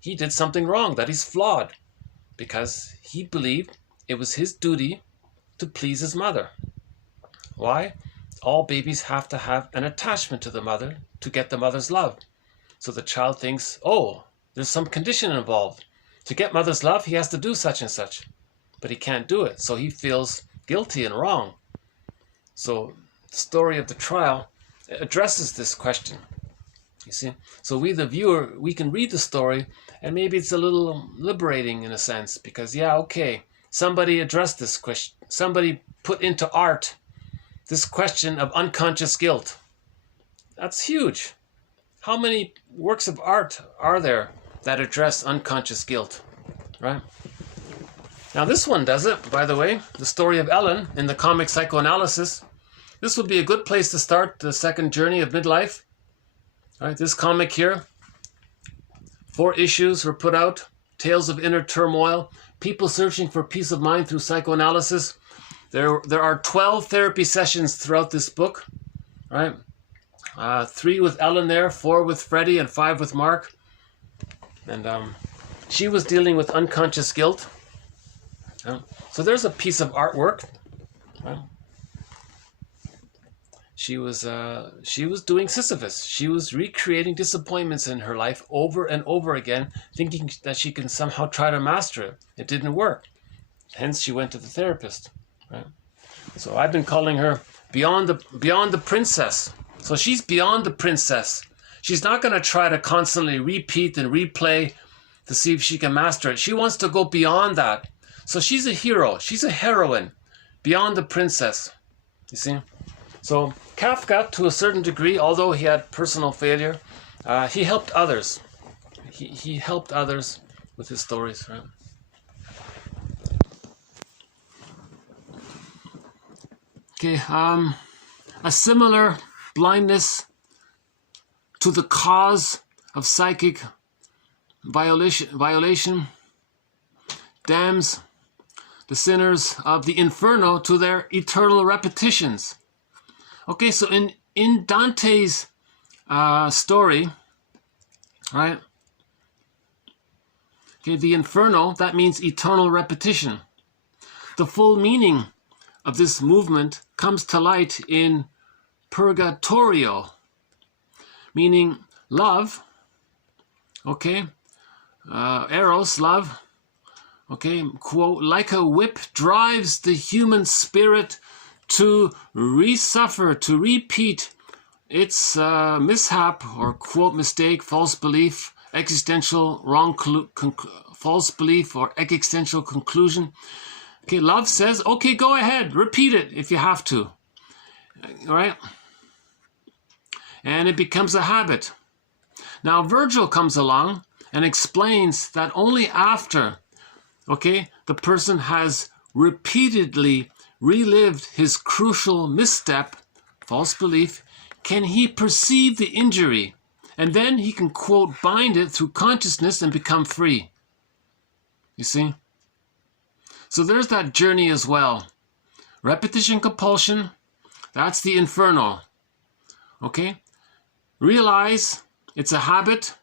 he did something wrong, that he's flawed, because he believed it was his duty to please his mother. Why? All babies have to have an attachment to the mother to get the mother's love. So the child thinks, oh, there's some condition involved. To get mother's love, he has to do such and such. But he can't do it, so he feels guilty and wrong. So the story of the trial addresses this question. You see? So we, the viewer, we can read the story, and maybe it's a little liberating in a sense, because, yeah, okay, somebody addressed this question. Somebody put into art this question of unconscious guilt. That's huge. How many works of art are there that address unconscious guilt, right? Now this one does it, by the way, the story of Ellen in the comic Psychoanalysis. This would be a good place to start the second journey of midlife. All right, this comic here, 4 issues were put out, tales of inner turmoil, people searching for peace of mind through psychoanalysis. There are 12 therapy sessions throughout this book, right? 3 with Ellen there, 4 with Freddie, and 5 with Mark. And she was dealing with unconscious guilt. So there's a piece of artwork. She was doing Sisyphus. She was recreating disappointments in her life over and over again, thinking that she can somehow try to master it. It didn't work. Hence, she went to the therapist. Right? So I've been calling her beyond the princess. So she's beyond the princess. She's not going to try to constantly repeat and replay to see if she can master it. She wants to go beyond that. So she's a hero. She's a heroine beyond the princess. You see? So Kafka, to a certain degree, although he had personal failure, he helped others. He helped others with his stories, right? Okay, a similar blindness to the cause of psychic violation damns the sinners of the inferno to their eternal repetitions. Okay, so in Dante's story, right? Okay, the inferno, that means eternal repetition. The full meaning of this movement comes to light in Purgatorio, meaning love, okay, eros, love, okay, quote, like a whip drives the human spirit to resuffer, to repeat its mishap or, quote, mistake, false belief, existential wrong, false belief or existential conclusion. Okay, love says, okay, go ahead, repeat it if you have to, all right? And it becomes a habit. Now, Virgil comes along and explains that only after, okay, the person has repeatedly relived his crucial misstep, false belief, can he perceive the injury, and then he can, quote, bind it through consciousness and become free. You see? So there's that journey as well. Repetition compulsion, that's the inferno. Okay? Realize it's a habit,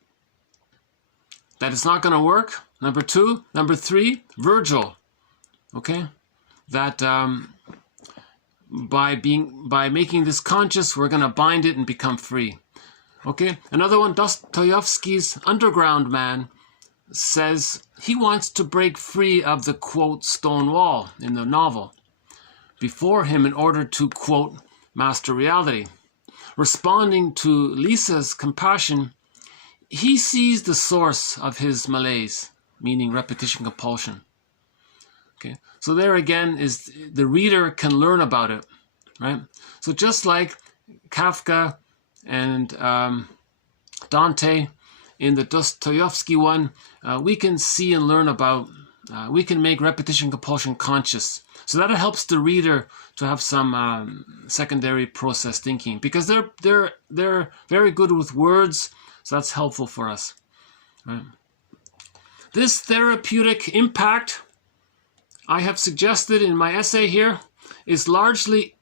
that it's not going to work. Number two. Number three, Virgil. Okay? That by making this conscious, we're going to bind it and become free. Okay? Another one, Dostoevsky's Underground Man says he wants to break free of the, quote, stone wall in the novel before him in order to, quote, master reality. Responding to Lisa's compassion, he sees the source of his malaise, meaning repetition compulsion. Okay, so there again is the reader can learn about it, right? So just like Kafka and Dante in the Dostoevsky one, we can see and learn about, we can make repetition compulsion conscious. So that helps the reader to have some secondary process thinking, because they're very good with words, so that's helpful for us. Right? This therapeutic impact I have suggested in my essay here is largely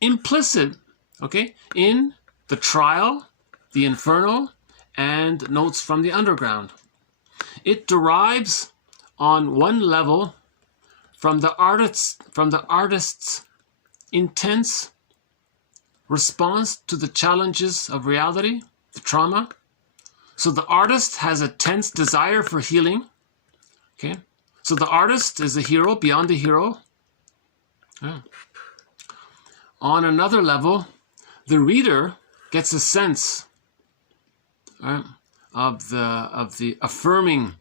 implicit, okay, in the trial, the inferno, and notes from the underground. It derives on one level from the artist's intense response to the challenges of reality, the trauma. So the artist has a tense desire for healing. Okay, so the artist is a hero beyond the hero. Yeah. On another level, the reader gets a sense, right, of the affirming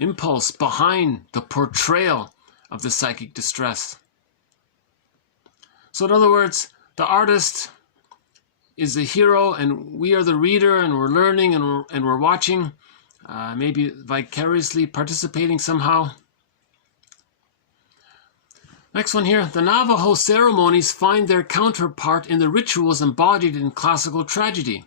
impulse behind the portrayal of the psychic distress. So in other words, the artist is a hero and we are the reader, and we're learning and we're watching, maybe vicariously participating somehow. Next one here, the Navajo ceremonies find their counterpart in the rituals embodied in classical tragedy.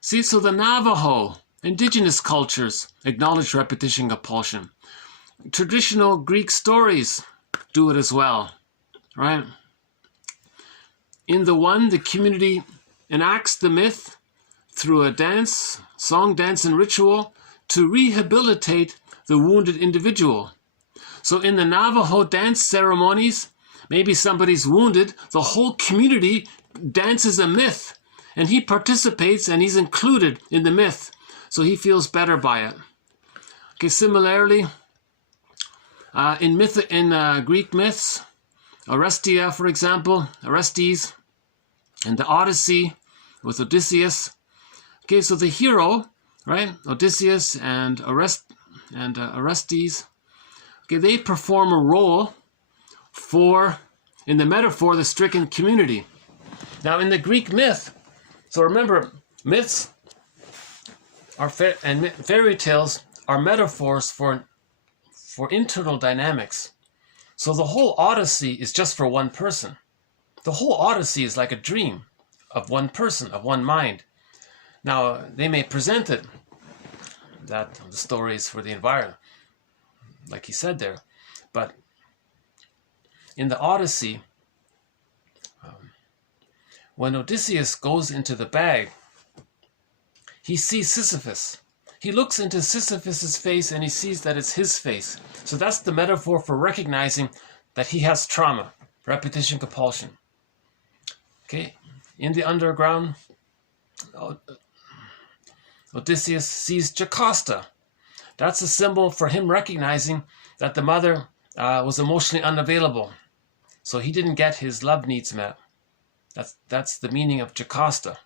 See, so the Navajo, indigenous cultures, acknowledge repetition compulsion. Traditional Greek stories do it as well, right? In the one, the community enacts the myth through a dance, song, dance, and ritual to rehabilitate the wounded individual. So in the Navajo dance ceremonies, maybe somebody's wounded, the whole community dances a myth, and he participates and he's included in the myth, so he feels better by it. Okay, similarly, in Greek myths, Orestes, for example, Orestes, and the Odyssey with Odysseus. Okay, so the hero, right, Odysseus and Orestes, Okay, they perform a role for, in the metaphor, the stricken community. Now, in the Greek myth, so remember, myths are and fairy tales are metaphors for internal dynamics. So the whole Odyssey is just for one person. The whole Odyssey is like a dream of one person, of one mind. Now, they may present it that the story is for the environment, like he said there, but in the Odyssey, when Odysseus goes into the bag, he sees Sisyphus. He looks into Sisyphus's face and he sees that it's his face. So that's the metaphor for recognizing that he has trauma, repetition compulsion. Okay, in the underground, Odysseus sees Jocasta. That's a symbol for him recognizing that the mother was emotionally unavailable. So he didn't get his love needs met. That's the meaning of Jocasta.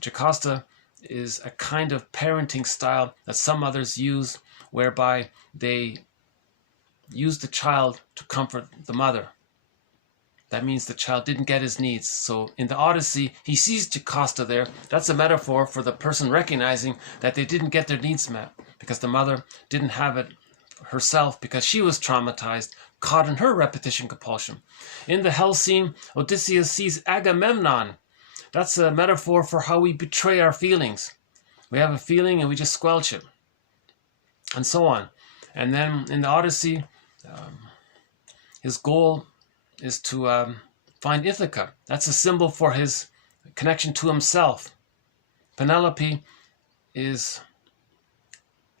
Jocasta is a kind of parenting style that some others use, whereby they use the child to comfort the mother. That means the child didn't get his needs. So in the Odyssey, he sees Jocasta there. That's a metaphor for the person recognizing that they didn't get their needs met because the mother didn't have it herself because she was traumatized, caught in her repetition compulsion. In the hell scene, Odysseus sees Agamemnon. That's a metaphor for how we betray our feelings. We have a feeling and we just squelch it, and so on. And then in the Odyssey, his goal is to find Ithaca. That's a symbol for his connection to himself. Penelope is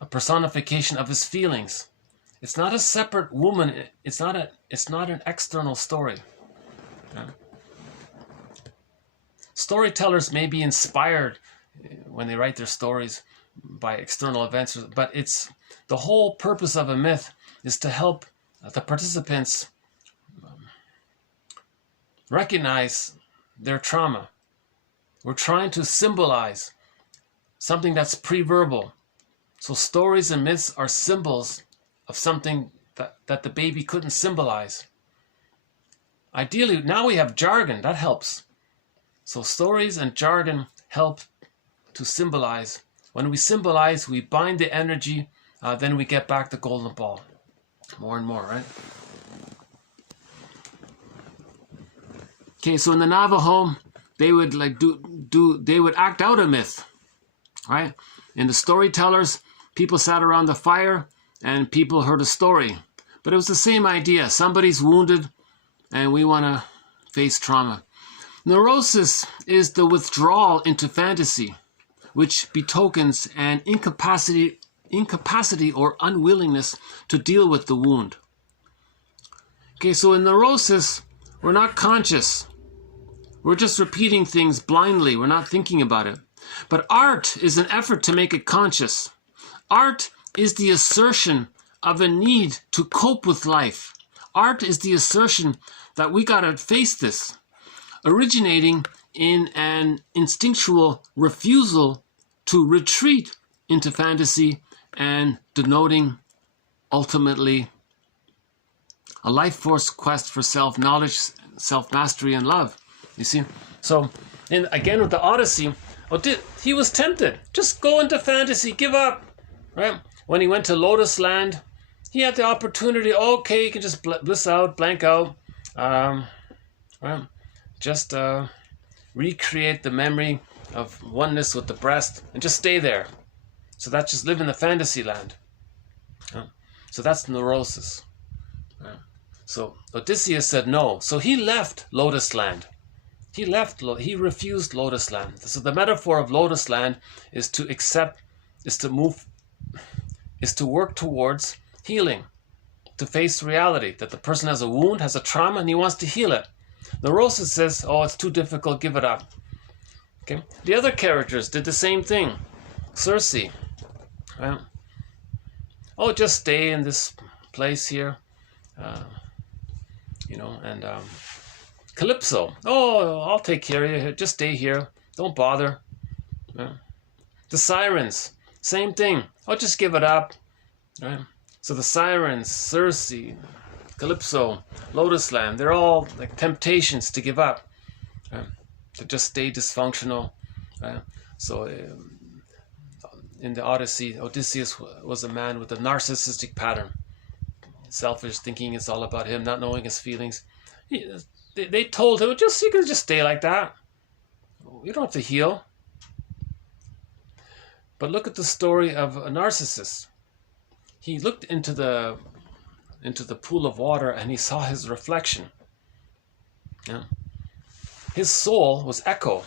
a personification of his feelings. It's not a separate woman. It's not an external story. Storytellers may be inspired when they write their stories by external events, but it's the whole purpose of a myth is to help the participants recognize their trauma. We're trying to symbolize something that's pre-verbal. So stories and myths are symbols of something that the baby couldn't symbolize. Ideally, now we have jargon, that helps. So stories and jargon help to symbolize. When we symbolize, we bind the energy, then we get back the golden ball. More and more, right? Okay, so in the Navajo, they would they would act out a myth, right? In the storytellers, people sat around the fire and people heard a story. But it was the same idea. Somebody's wounded and we want to face trauma. Neurosis is the withdrawal into fantasy, which betokens an incapacity or unwillingness to deal with the wound. Okay, so in neurosis, we're not conscious. We're just repeating things blindly. We're not thinking about it. But art is an effort to make it conscious. Art is the assertion of a need to cope with life. Art is the assertion that we gotta face this, originating in an instinctual refusal to retreat into fantasy and denoting ultimately a life force quest for self-knowledge, self-mastery, and love. You see? So, again with the Odyssey, he was tempted. Just go into fantasy, give up. Right? When he went to Lotus Land, he had the opportunity, okay, you can just bliss out, blank out. Right? Just recreate the memory of oneness with the breast and just stay there. So that's just live in the fantasy land. So that's neurosis. So Odysseus said no. So he left Lotus Land. He refused Lotus Land. So the metaphor of Lotus Land is to accept, is to move, is to work towards healing, to face reality, that the person has a wound, has a trauma, and he wants to heal it. Neurosis says, oh, it's too difficult, give it up. Okay. The other characters did the same thing. Circe, right? Oh, just stay in this place here, and Calypso, oh, I'll take care of you, just stay here, don't bother. Yeah. The Sirens, same thing, oh, just give it up. Right? So the sirens, Circe, Calypso, Lotus Land, they're all like temptations to give up, to just stay dysfunctional. So in the Odyssey, Odysseus was a man with a narcissistic pattern. Selfish, thinking it's all about him, not knowing his feelings. They told him, you can just stay like that. You don't have to heal. But look at the story of a narcissist. He looked into the pool of water and he saw his reflection. Yeah. His soul was echo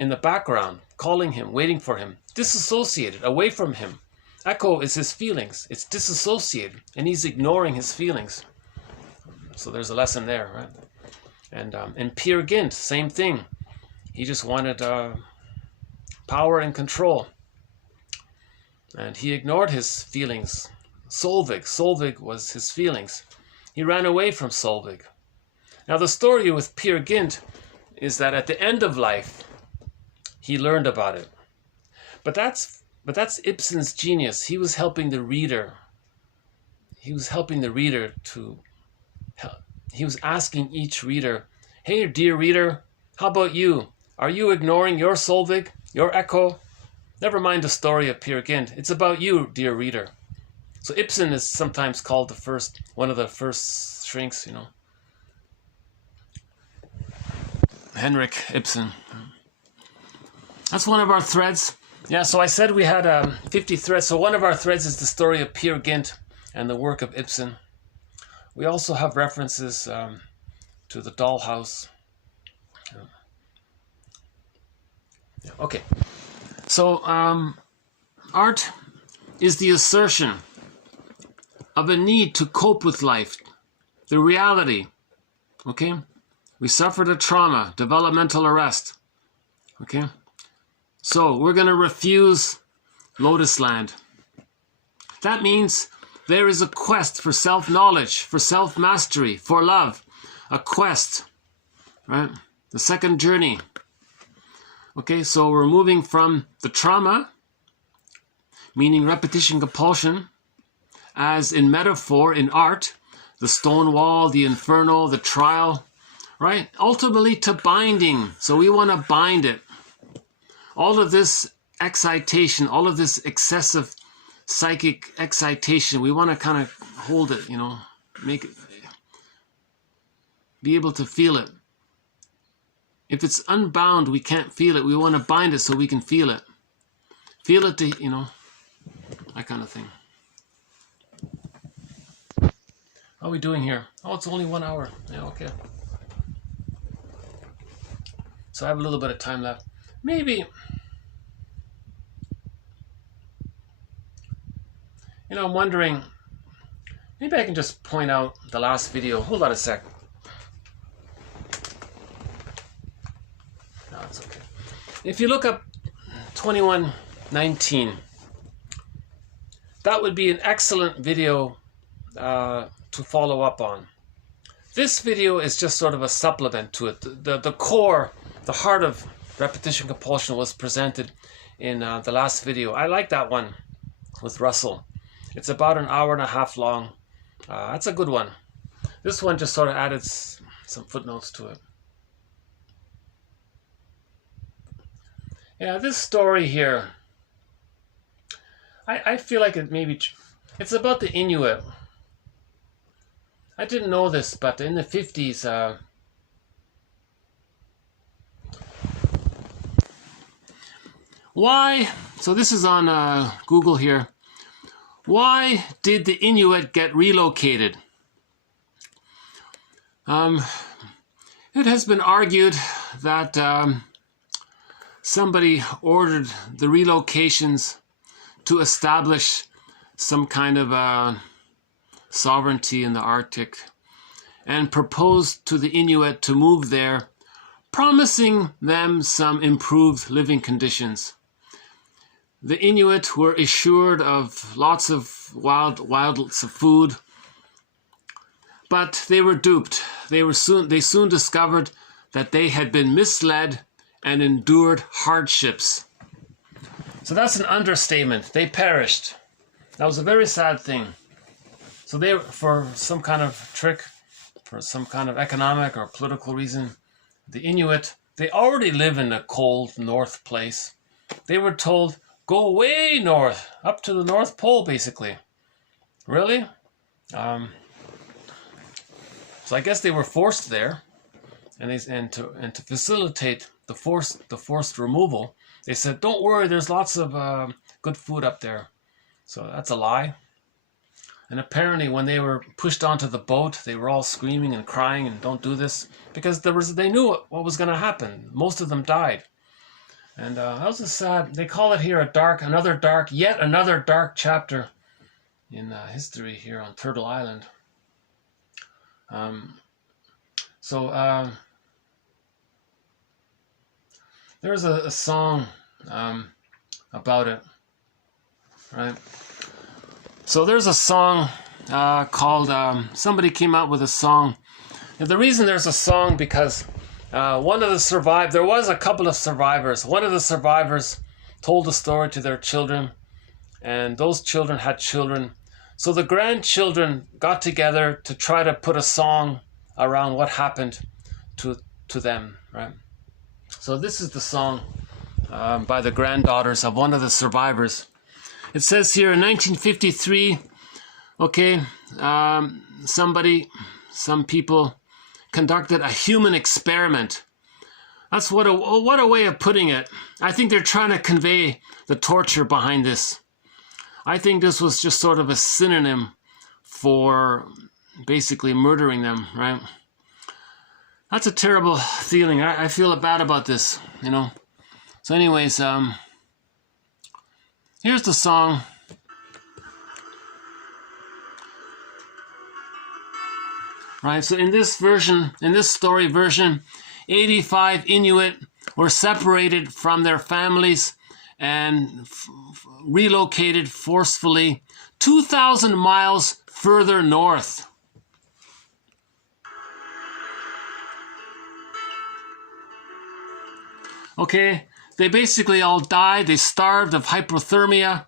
in the background, calling him, waiting for him, disassociated, away from him. Echo is his feelings. It's disassociated, and he's ignoring his feelings. So there's a lesson there, right? And in Peer Gynt, same thing. He just wanted power and control. And he ignored his feelings. Solvig was his feelings. He ran away from Solvig. Now the story with Peer Gynt is that at the end of life, he learned about it. But that's Ibsen's genius. He was helping the reader. He was helping the reader to help. He was asking each reader, hey, dear reader, how about you? Are you ignoring your Solvig, your echo? Never mind the story of Peer Gynt. It's about you, dear reader. So Ibsen is sometimes called one of the first shrinks, you know. Henrik Ibsen. That's one of our threads. Yeah, so I said we had 50 threads. So one of our threads is the story of Peer Gynt and the work of Ibsen. We also have references to the dollhouse. Yeah, okay. So art is the assertion of a need to cope with life, the reality. Okay? We suffered a trauma, developmental arrest. Okay? So we're going to refuse Lotus Land. That means there is a quest for self-knowledge, for self-mastery, for love. A quest, right? The second journey. Okay, so we're moving from the trauma, meaning repetition compulsion, as in metaphor, in art, the stone wall, the inferno, the trial, right? Ultimately to binding. So we want to bind it. All of this excitation, all of this excessive psychic excitation, we want to kind of hold it, you know, make it, be able to feel it. If it's unbound, we can't feel it. We want to bind it so we can feel it. Feel it, you know, that kind of thing. How are we doing here? Oh, it's only 1 hour. Yeah, okay. So I have a little bit of time left. Maybe, you know, I'm wondering, maybe I can just point out the last video. Hold on a sec. No, it's okay. If you look up 2119, that would be an excellent video to follow up on. This video is just sort of a supplement to it. The core, the heart of repetition compulsion was presented in the last video. I like that one with Russell. It's about 1.5 hours long. That's a good one. This one just sort of added some footnotes to it. Yeah, this story here, I feel like it's about the Inuit. I didn't know this, but in the 50s, why, so this is on Google here, why did the Inuit get relocated? It has been argued that somebody ordered the relocations to establish some kind of sovereignty in the Arctic and proposed to the Inuit to move there, promising them some improved living conditions. The Inuit were assured of lots of wild food, but they were duped. They soon discovered that they had been misled and endured hardships. So that's an understatement. They perished. That was a very sad thing. So they, for some kind of trick, for some kind of economic or political reason, the Inuit, they already live in a cold north place. They were told, go way north, up to the North Pole, basically. Really? So I guess they were forced there, and to facilitate the forced removal, they said, don't worry, there's lots of good food up there. So that's a lie. And apparently when they were pushed onto the boat, they were all screaming and crying and don't do this, because they knew what was going to happen. Most of them died. And that was a sad, they call it here yet another dark chapter in history here on Turtle Island. There's a song about it, right? So there's a song called, somebody came out with a song. And the reason there's a song, because there was a couple of survivors. One of the survivors told the story to their children, and those children had children. So the grandchildren got together to try to put a song around what happened to them, right? So this is the song by the granddaughters of one of the survivors. It says here in 1953, okay, some people conducted a human experiment. That's what a way of putting it. I think they're trying to convey the torture behind this. I think this was just sort of a synonym for basically murdering them, right? That's a terrible feeling. I feel bad about this, you know. So anyways, here's the song. Right, so in this story version, 85 Inuit were separated from their families and relocated forcefully 2,000 miles further north. Okay, they basically all died. They starved of hypothermia.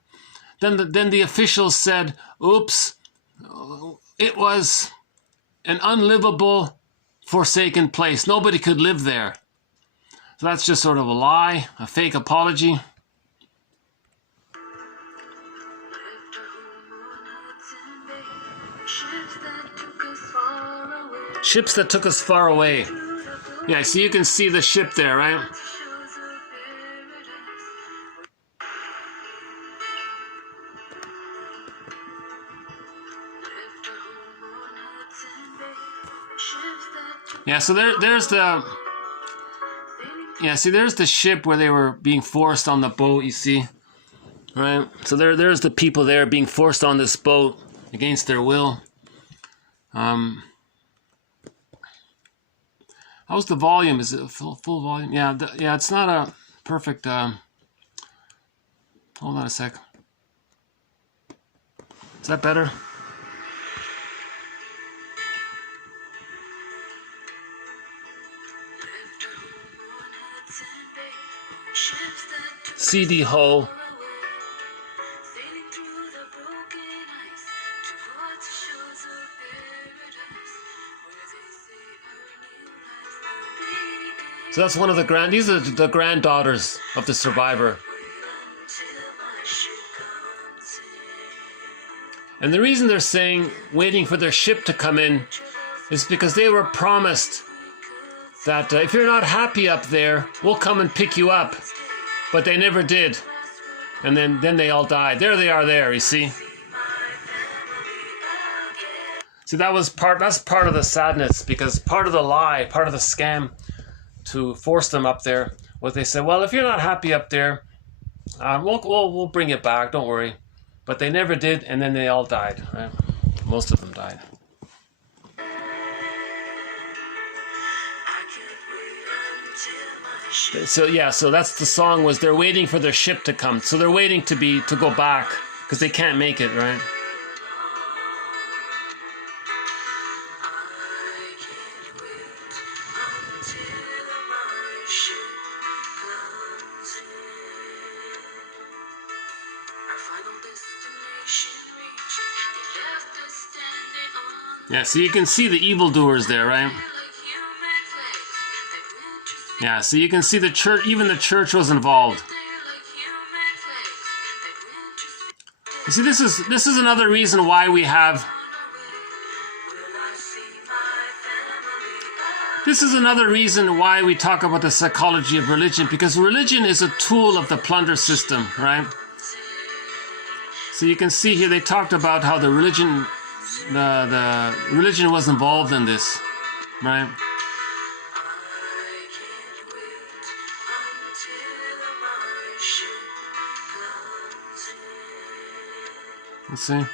Then the officials said, oops, it was an unlivable, forsaken place. Nobody could live there. So that's just sort of a lie, a fake apology. Ships that took us far away. Yeah, so you can see the ship there, right? Yeah, so there's the ship where they were being forced on the boat, you see. Right? So there's the people there being forced on this boat against their will. How's the volume? Is it full volume? Yeah, it's not a perfect hold on a sec. Is that better? CD Ho. So that's one of these are the granddaughters of the survivor. And the reason they're saying waiting for their ship to come in is because they were promised that if you're not happy up there, we'll come and pick you up. But they never did. And then they all died. There they are there, you see. See, that's part of the sadness, because part of the lie, part of the scam to force them up there was they said, well, if you're not happy up there, we'll bring it back, don't worry. But they never did, and then they all died, right? Most of them died. So yeah, so that's the song, was they're waiting for their ship to come. So they're waiting to go back because they can't make it, right? Our final destination reached, they left us standing. Yeah, so you can see the evildoers there, right? Yeah, so you can see the church, even the church was involved. You see, this is another reason why we have... This is another reason why we talk about the psychology of religion, because religion is a tool of the plunder system, right? So you can see here they talked about how the religion was involved in this, right? Let's see.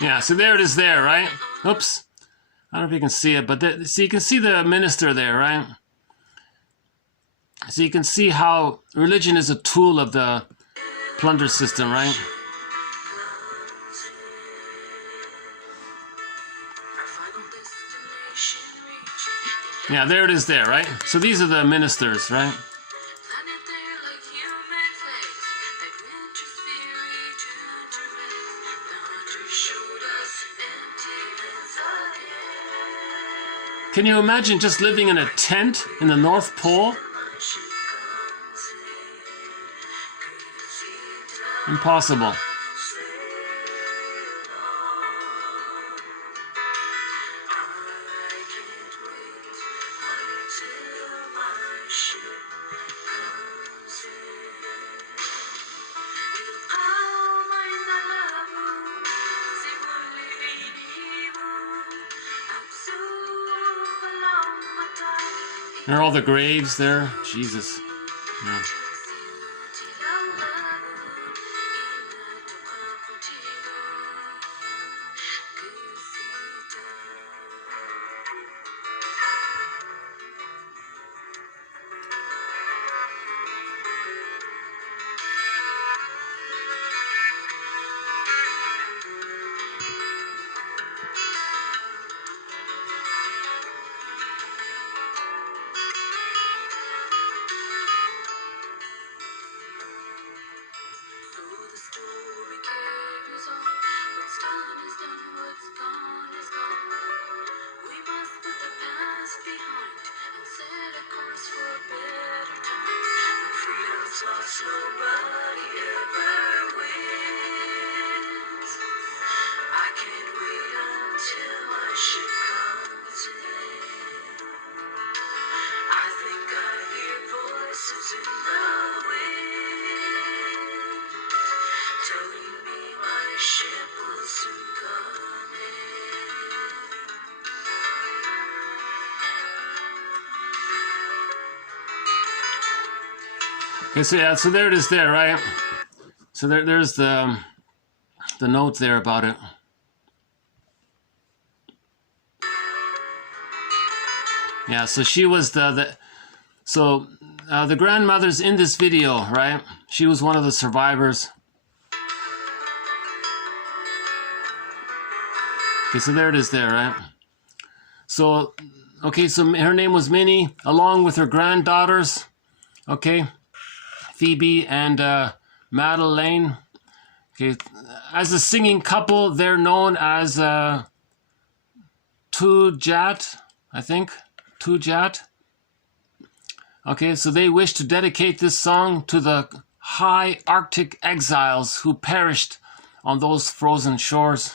Yeah, so there it is there, right? Oops. I don't know if you can see it, but so you can see the minister there, right? So you can see how religion is a tool of the plunder system, right? Yeah, there it is there, right? So these are the ministers, right? Can you imagine just living in a tent in the North Pole? Impossible. There are all the graves there. Jesus. Yeah. Okay, so yeah, so there it is there, right? So there's the note there about it. Yeah, so she was the grandmother's in this video, right? She was one of the survivors. Okay, so there it is there, right? So, okay, so her name was Minnie, along with her granddaughters, okay? Phoebe and Madeleine. Okay, as a singing couple, they're known as Tujat, I think. Tujat. Okay, so they wish to dedicate this song to the high Arctic exiles who perished on those frozen shores.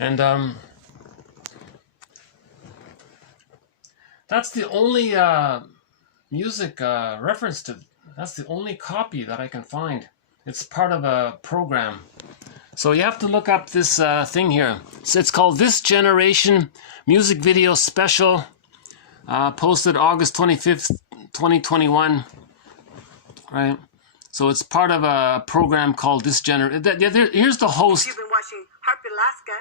And that's the only music reference to, that's the only copy that I can find. It's part of a program. So you have to look up this thing here. So it's called This Generation Music Video Special, posted August 25th, 2021, right? So it's part of a program called This Generation. Here's the host. You've been watching Heartbeat Alaska,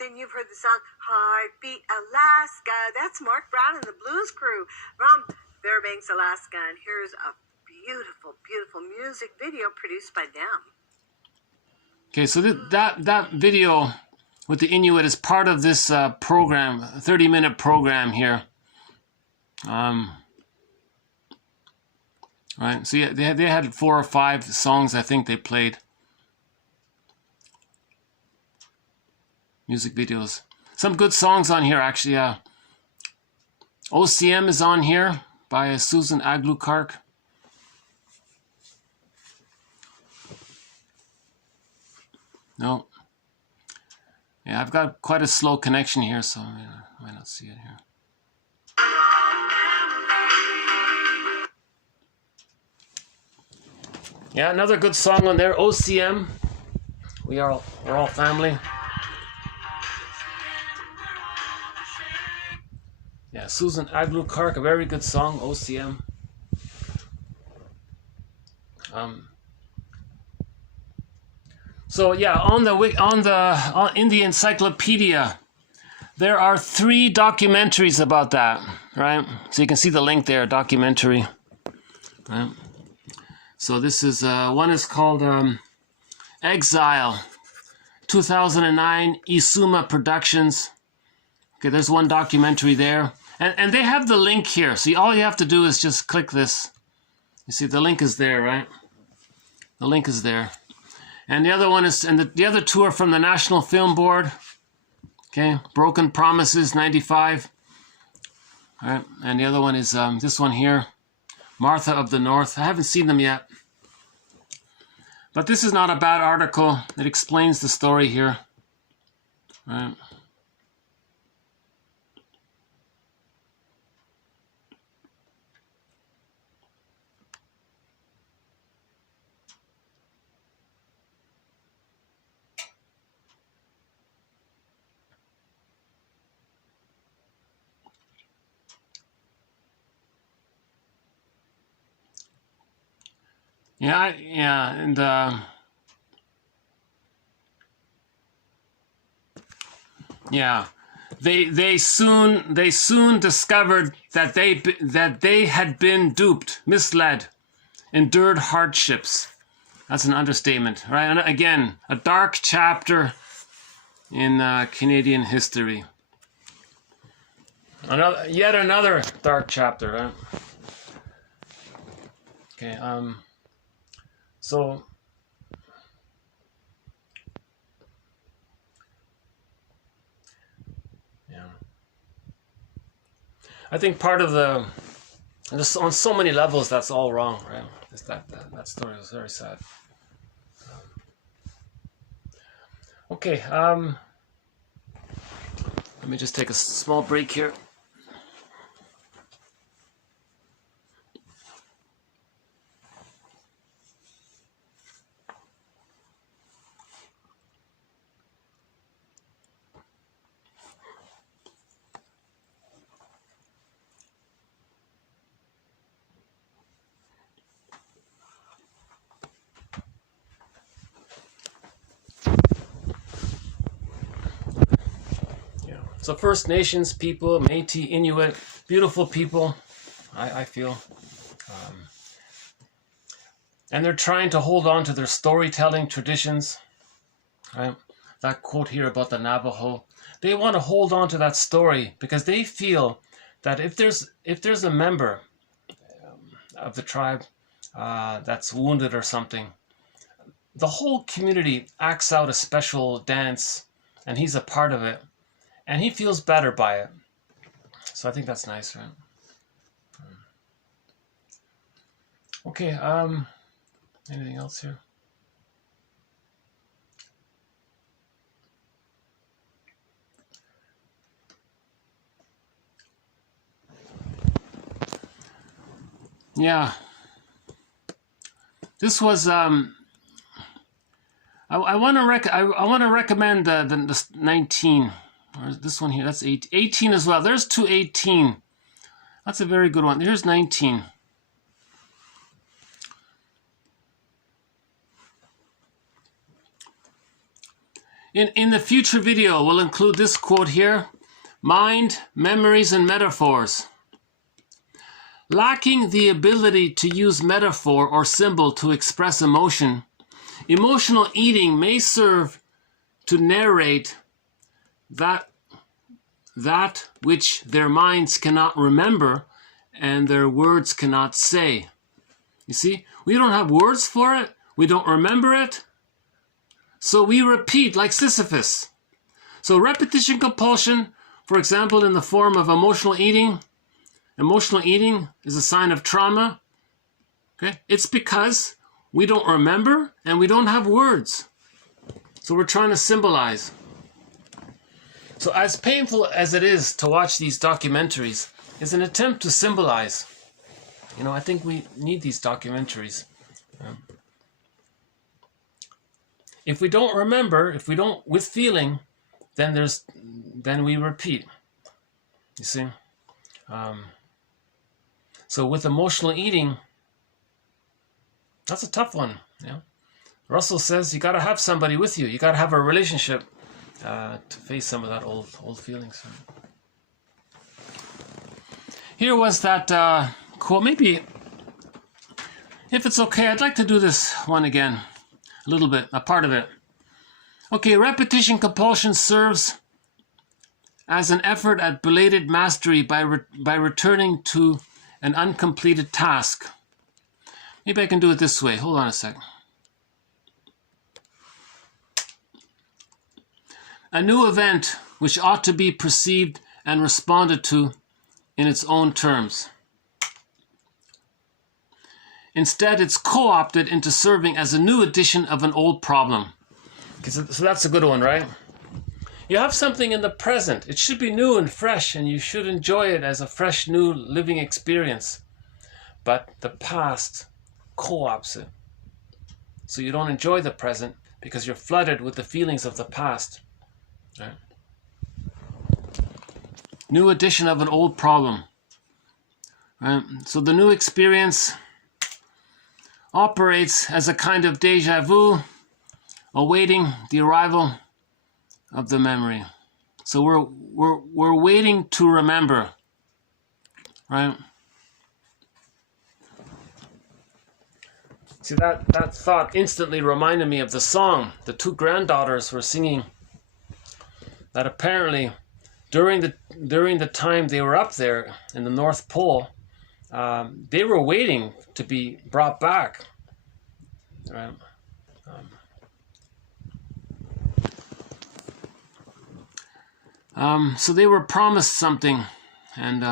then you've heard the song Heartbeat Alaska. That's Mark Brown and the Blues Crew from Fairbanks, Alaska. And here's a beautiful, beautiful music video produced by them. Okay, so that video with the Inuit as part of this program, 30-minute program here. Right, so yeah, they had 4 or 5 songs I think they played. Music videos. Some good songs on here actually. OCM is on here by Susan Aglukark. No. Yeah, I've got quite a slow connection here, so I might not see it here. Yeah, another good song on there, OCM. We're all family. Yeah, Susan Aglukark, a very good song, OCM. So yeah, in the encyclopedia, there are 3 documentaries about that, right? So you can see the link there, documentary, right? So this is one is called Exile, 2009, Isuma Productions. Okay, there's one documentary there, and they have the link here. So all you have to do is just click this. You see, the link is there, right? The link is there. And the other one is, and the other 2 are from the National Film Board. Okay, Broken Promises, 95. All right, and the other one is this one here, Martha of the North. I haven't seen them yet. But this is not a bad article. It explains the story here. All right. Yeah, and yeah, they soon discovered that they had been duped, misled, endured hardships. That's an understatement, right? And again, a dark chapter in Canadian history. Yet another dark chapter, right? Okay. So, yeah, I think part of just on so many levels, that's all wrong, right? That story was very sad. Okay, let me just take a small break here. So First Nations people, Métis, Inuit, beautiful people, I feel. And they're trying to hold on to their storytelling traditions. Right? That quote here about the Navajo. They want to hold on to that story because they feel that if there's a member of the tribe that's wounded or something, the whole community acts out a special dance and he's a part of it. And he feels better by it. So I think that's nice, right? Okay, anything else here? Yeah. This was I want to recommend the 19. Or this one here, that's 18 as well. There's 218. That's a very good one. Here's 19. In the future video, we'll include this quote here. Mind, memories, and metaphors. Lacking the ability to use metaphor or symbol to express emotion, emotional eating may serve to narrate that which their minds cannot remember and their words cannot say. You see, we don't have words for it. We don't remember it. So we repeat like Sisyphus. So repetition compulsion, for example, in the form of emotional eating. Emotional eating is a sign of trauma. Okay? It's because we don't remember and we don't have words. So we're trying to symbolize. So as painful as it is to watch these documentaries, it's an attempt to symbolize. You know, I think we need these documentaries. If we don't remember, if we don't, with feeling, then we repeat. You see? So with emotional eating, that's a tough one. Yeah. Russell says you got to have somebody with you. You got to have a relationship to face some of that old feelings. Here was that quote. Maybe, if it's okay, I'd like to do this one again. A little bit, a part of it. Okay, repetition compulsion serves as an effort at belated mastery by returning to an uncompleted task. Maybe I can do it this way. Hold on a sec. A new event which ought to be perceived and responded to in its own terms. Instead, it's co-opted into serving as a new edition of an old problem. Okay, so that's a good one, right? You have something in the present. It should be new and fresh, and you should enjoy it as a fresh, new, living experience. But the past co-opts it. So you don't enjoy the present because you're flooded with the feelings of the past. Right? New edition of an old problem. Right? So the new experience operates as a kind of déjà vu, awaiting the arrival of the memory. So we're waiting to remember, right? See, that thought instantly reminded me of the song the two granddaughters were singing. That apparently during the time they were up there in the North Pole, they were waiting to be brought back. Right? So they were promised something, and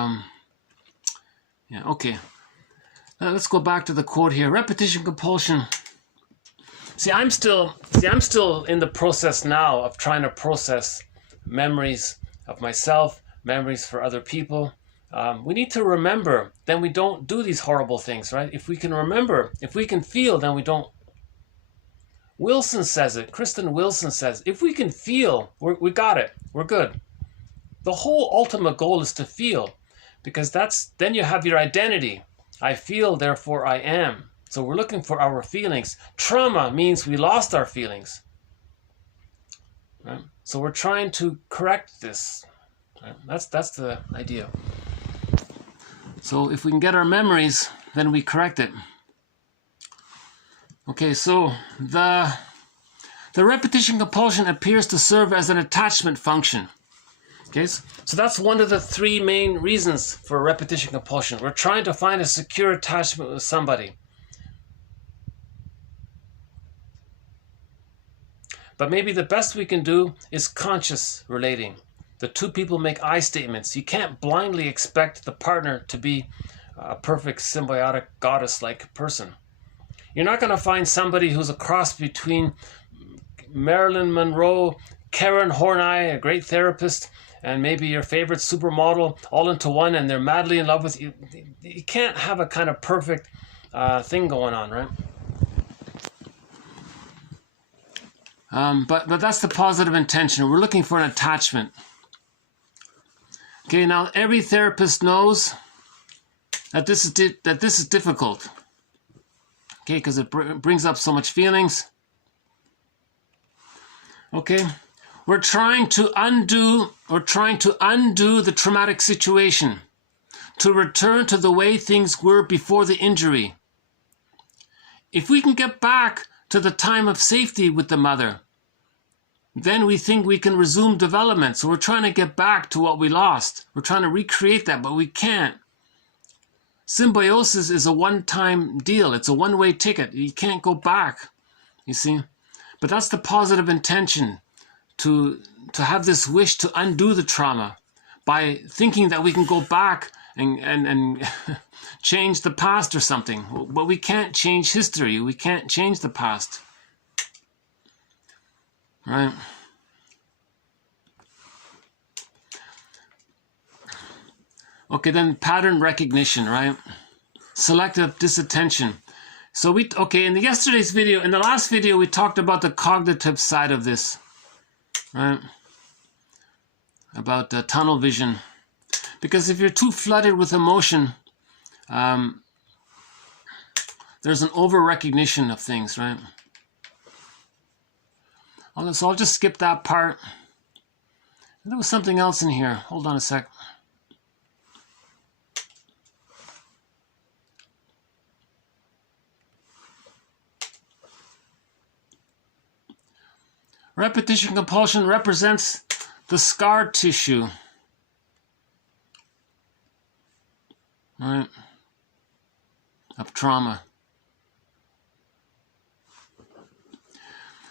yeah, okay. Let's go back to the quote here. Repetition compulsion. See, I'm still in the process now of trying to process memories of myself, memories for other people. We need to remember, then we don't do these horrible things, right? If we can remember, if we can feel, then we don't. Wilson says it, Kristen Wilson says, if we can feel, we got it, we're good. The whole ultimate goal is to feel, because then you have your identity. I feel, therefore I am. So we're looking for our feelings. Trauma means we lost our feelings. Right? So we're trying to correct this. Right? That's the idea. So if we can get our memories, then we correct it. Okay, so the repetition compulsion appears to serve as an attachment function. Okay, so that's one of the three main reasons for repetition compulsion. We're trying to find a secure attachment with somebody. But maybe the best we can do is conscious relating. The two people make I statements. You can't blindly expect the partner to be a perfect symbiotic goddess-like person. You're not going to find somebody who's a cross between Marilyn Monroe, Karen Horney, a great therapist, and maybe your favorite supermodel all into one, and they're madly in love with you. You can't have a kind of perfect thing going on, right? But that's the positive intention. We're looking for an attachment. Okay, now every therapist knows that this is difficult. Okay, because it brings up so much feelings. Okay, we're trying to undo the traumatic situation, to return to the way things were before the injury. If we can get back to the time of safety with the mother, then we think we can resume development. So we're trying to get back to what we lost. We're trying to recreate that, but we can't. Symbiosis is a one-time deal. It's a one-way ticket. You can't go back, you see. But that's the positive intention, to have this wish to undo the trauma by thinking that we can go back and change the past or something. But we can't change history. We can't change the past. Right? Okay, then pattern recognition, right? Selective disattention. So in the last video, we talked about the cognitive side of this, right? About tunnel vision. Because if you're too flooded with emotion, there's an over-recognition of things, right? So I'll just skip that part. There was something else in here. Hold on a sec. Repetition compulsion represents the scar tissue, right, of trauma.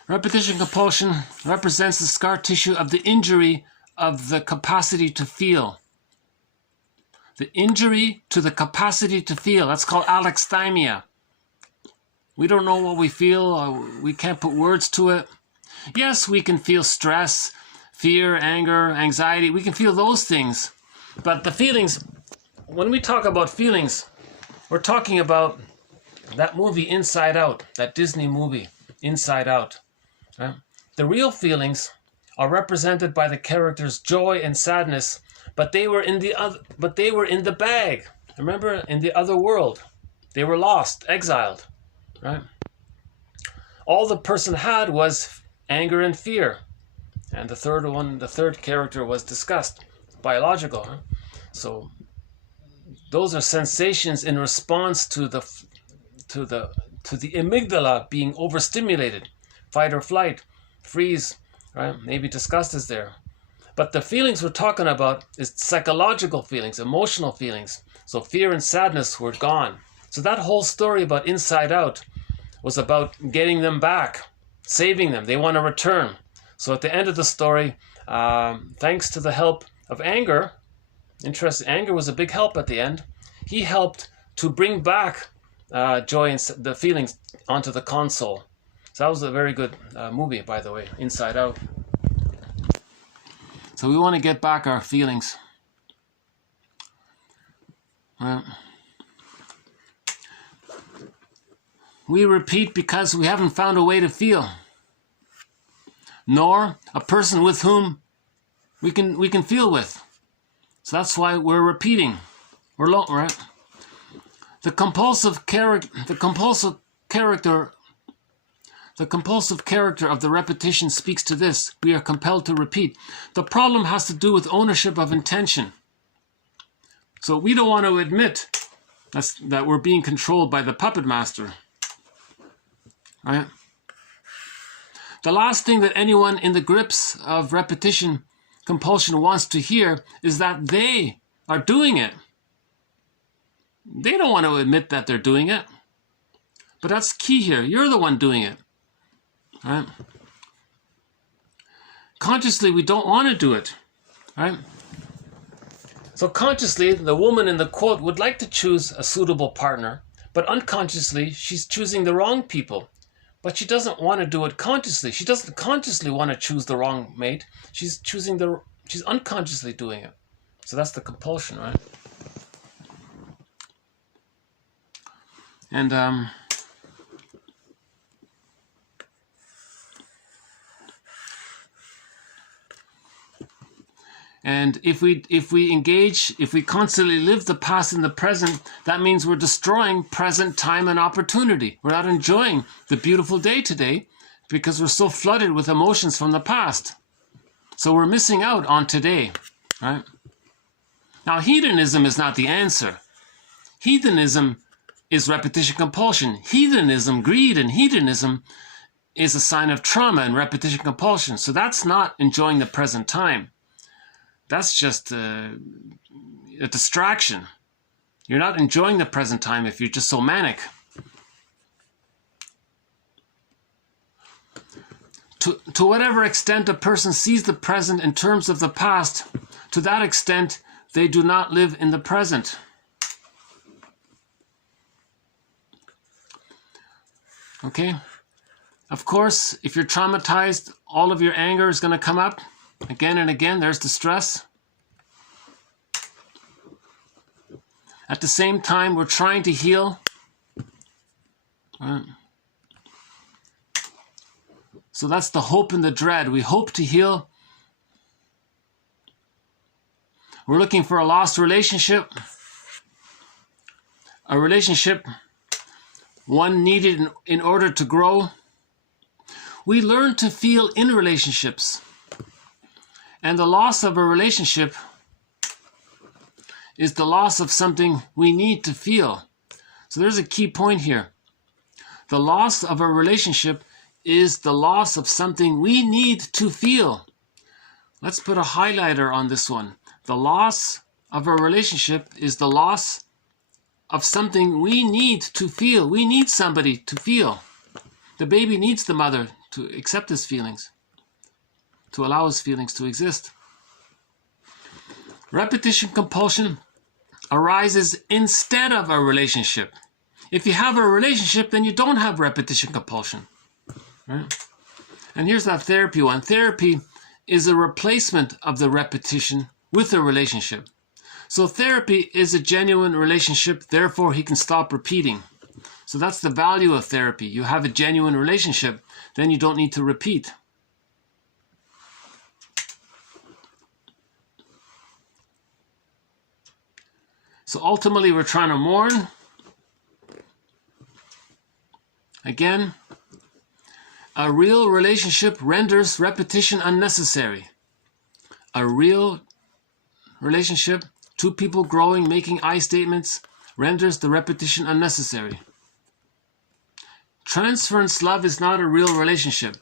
Repetition compulsion represents the scar tissue of the injury of the capacity to feel. The injury to the capacity to feel. That's called alexithymia. We don't know what we feel, or we can't put words to it. Yes, we can feel stress, fear, anger, anxiety. We can feel those things. But the feelings, when we talk about feelings, we're talking about that movie Inside Out, that Disney movie, Inside Out. Right? The real feelings are represented by the characters' joy and sadness, but they were in the bag. Remember, in the other world, they were lost, exiled. Right? All the person had was anger and fear, and the third character was disgust, biological. Huh? So those are sensations in response to the amygdala being overstimulated, fight or flight, freeze, right? Maybe disgust is there. But the feelings we're talking about is psychological feelings, emotional feelings. So fear and sadness were gone. So that whole story about Inside Out was about getting them back, saving them. They want to return. So at the end of the story, thanks to the help of Anger, Anger was a big help at the end. He helped to bring back joy and the feelings onto the console. So that was a very good movie, by the way, Inside Out. So we want to get back our feelings. We repeat because we haven't found a way to feel, nor a person with whom we can feel with. So that's why we're repeating. Right? The compulsive character of the repetition speaks to this. We are compelled to repeat. The problem has to do with ownership of intention. So we don't want to admit that we're being controlled by the puppet master. Right? The last thing that anyone in the grips of repetition compulsion wants to hear is that they are doing it. They don't want to admit that they're doing it. But that's key here. You're the one doing it. Right? Consciously, we don't want to do it. Right? So consciously, the woman in the quote would like to choose a suitable partner, but unconsciously, she's choosing the wrong people. But she doesn't want to do it consciously. She doesn't consciously want to choose the wrong mate. She's unconsciously doing it. So that's the compulsion, right? And if we constantly live the past in the present, that means we're destroying present time and opportunity. We're not enjoying the beautiful day today because we're so flooded with emotions from the past. So we're missing out on today, right? Now, hedonism is not the answer. Hedonism is repetition compulsion. Hedonism, greed and hedonism is a sign of trauma and repetition compulsion. So that's not enjoying the present time. That's just a distraction. You're not enjoying the present time if you're just so manic. To whatever extent a person sees the present in terms of the past, to that extent they do not live in the present. Okay? Of course, if you're traumatized, all of your anger is going to come up again and again. There's the stress. At the same time, we're trying to heal. Right. So that's the hope and the dread. We hope to heal. We're looking for a lost relationship. A relationship, one needed in order to grow. We learn to feel in relationships. And the loss of a relationship is the loss of something we need to feel. So there's a key point here. The loss of a relationship is the loss of something we need to feel. Let's put a highlighter on this one. The loss of a relationship is the loss of something we need to feel. We need somebody to feel. The baby needs the mother to accept his feelings, to allow his feelings to exist. Repetition compulsion arises instead of a relationship. If you have a relationship, then you don't have repetition compulsion. Right? And here's that therapy one. Therapy is a replacement of the repetition with a relationship. So therapy is a genuine relationship, therefore he can stop repeating. So that's the value of therapy. You have a genuine relationship, then you don't need to repeat. So ultimately we're trying to mourn. Again, a real relationship renders repetition unnecessary. A real relationship, two people growing, making I statements, renders the repetition unnecessary. Transference love is not a real relationship.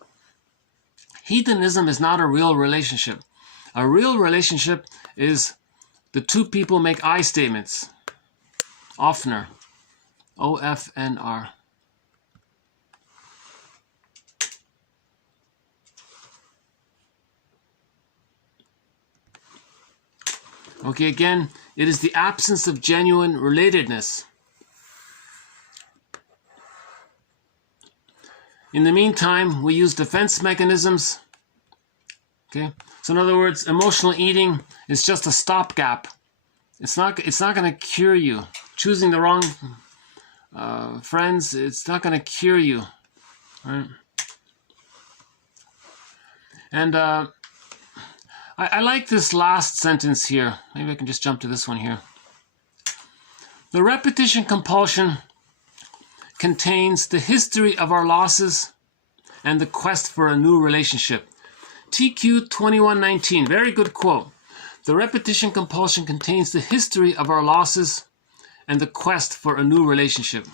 Hedonism is not a real relationship. A real relationship is the two people make I statements. Oftener. OFNR. Okay, again, it is the absence of genuine relatedness. In the meantime, we use defense mechanisms. Okay, so in other words, emotional eating is just a stopgap. It's not going to cure you. Choosing the wrong friends, it's not going to cure you. Right? And I like this last sentence here. Maybe I can just jump to this one here. The repetition compulsion contains the history of our losses and the quest for a new relationship. TQ 2119, very good quote. The repetition compulsion contains the history of our losses and the quest for a new relationship.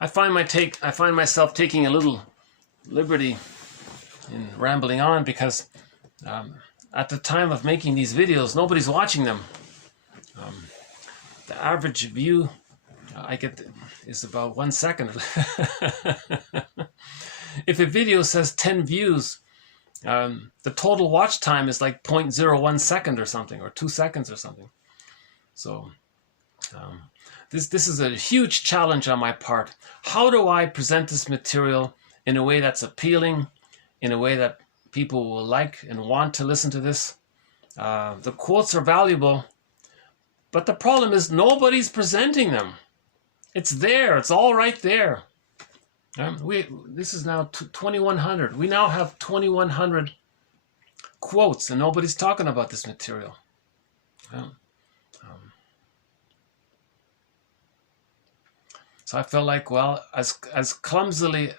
I find myself taking a little liberty in rambling on because at the time of making these videos, nobody's watching them. The average view I get is about 1 second. If a video says 10 views, the total watch time is like 0.01 second or something, or 2 seconds or something. So this is a huge challenge on my part. How do I present this material in a way that's appealing, in a way that people will like and want to listen to this? The quotes are valuable, but the problem is nobody's presenting them. It's there. It's all right there. This is now 2,100. We now have 2,100 quotes, and nobody's talking about this material. So I felt like, well, as clumsily,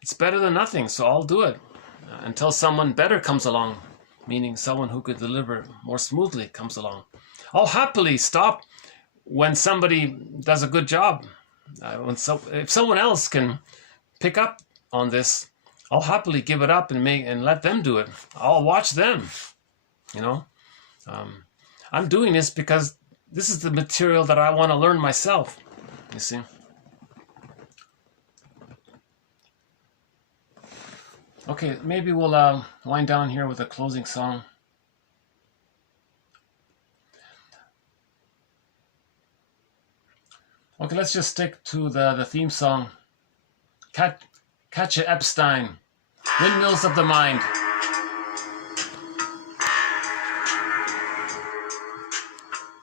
it's better than nothing, so I'll do it until someone better comes along, meaning someone who could deliver more smoothly comes along. I'll happily stop when somebody does a good job. If someone else can pick up on this, I'll happily give it up and let them do it. I'll watch them. You know, I'm doing this because this is the material that I want to learn myself. You see. Okay, maybe we'll wind down here with a closing song. Okay, let's just stick to the theme song. Katja Epstein, Windmills of the Mind.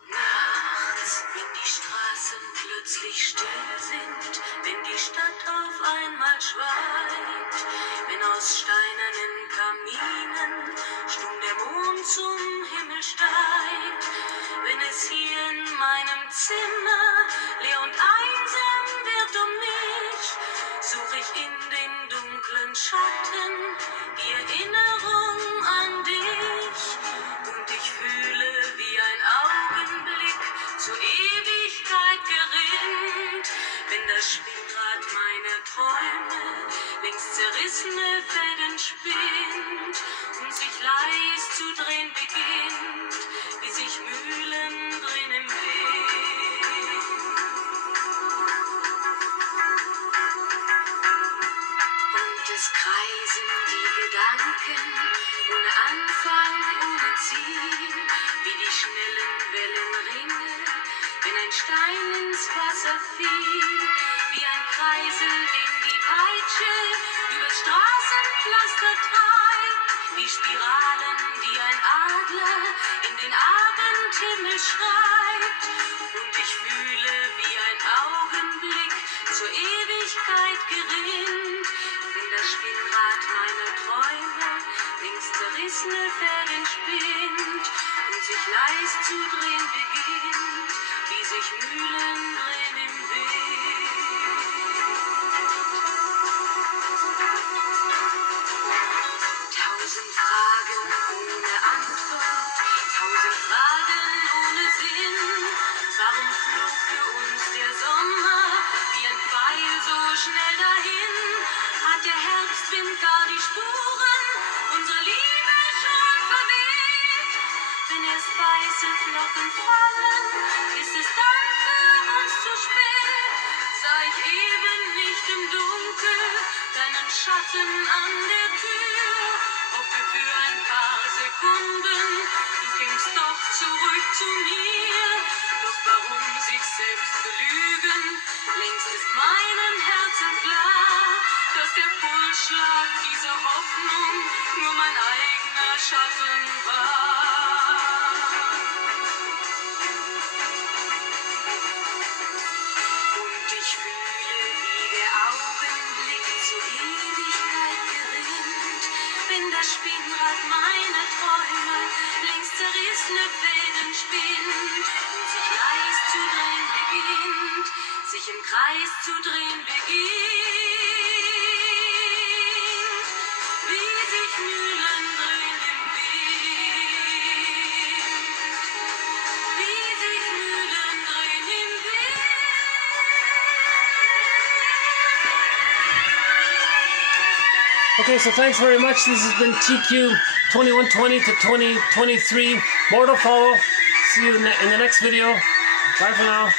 Nachts, wenn die Straßen plötzlich still sind, wenn die Stadt auf einmal schweigt, wenn aus steinernen Kaminen stumm der Mond zum Himmel steigt, wenn es hier in meinem Zimmer leer und einsam wird mich, suche ich in den dunklen Schatten die Erinnerung an dich und ich fühle wie ein Augenblick zur Ewigkeit gerinnt, wenn das Spinnrad meiner Träume längst zerrissene Fäden spinnt und sich leis zu drehen beginnt, wie sich Mühlen drin im Wind. Und es kreisen die Gedanken ohne Anfang, ohne Ziel, wie die schnellen Wellenringe, wenn ein Stein ins Wasser fiel, wie ein Kreisel, den die Peitsche über Straßenpflaster treibt, wie Spiralen, die ein Adler in den Abendhimmel schreibt. Und ich fühle, wie ein Augenblick zur Ewigkeit gerinnt, wenn das Spinnrad meiner Träume längst zerrissene Fäden spinnt und sich leis zu drehen beginnt, wie sich Mühlen drehen im Wind. 1000 Fragen ohne Antwort, 1000 Fragen ohne Sinn. Warum flog für uns der Sommer wie ein Pfeil so schnell dahin? Hat der Herbstwind gar die Spuren unserer Liebe schon verweht? Wenn erst weiße Flocken fallen, ist es dann für uns zu spät. Sah ich eben nicht im Dunkel deinen Schatten an der Tür, hoffte für ein paar Sekunden, du kämst doch zurück zu mir. Doch warum sich selbst belügen? Längst ist meinem Herzen klar, dass der Pulsschlag dieser Hoffnung nur mein eigener Schatten war. Und ich fühle, wie der Augenblick zur Ewigkeit gerinnt, wenn das Spinnrad meiner Träume längst zerrissene Fäden spinnt und sich leis zu drehen beginnt, sich im Kreis zu drehen beginnt, wie sich Mühlen drehen im Wind, wie sich Mühlen drehen im Wind. Okay, so thanks very much. This has been TQ 2120 to 2023. More to follow. See you in the next video. Bye for now.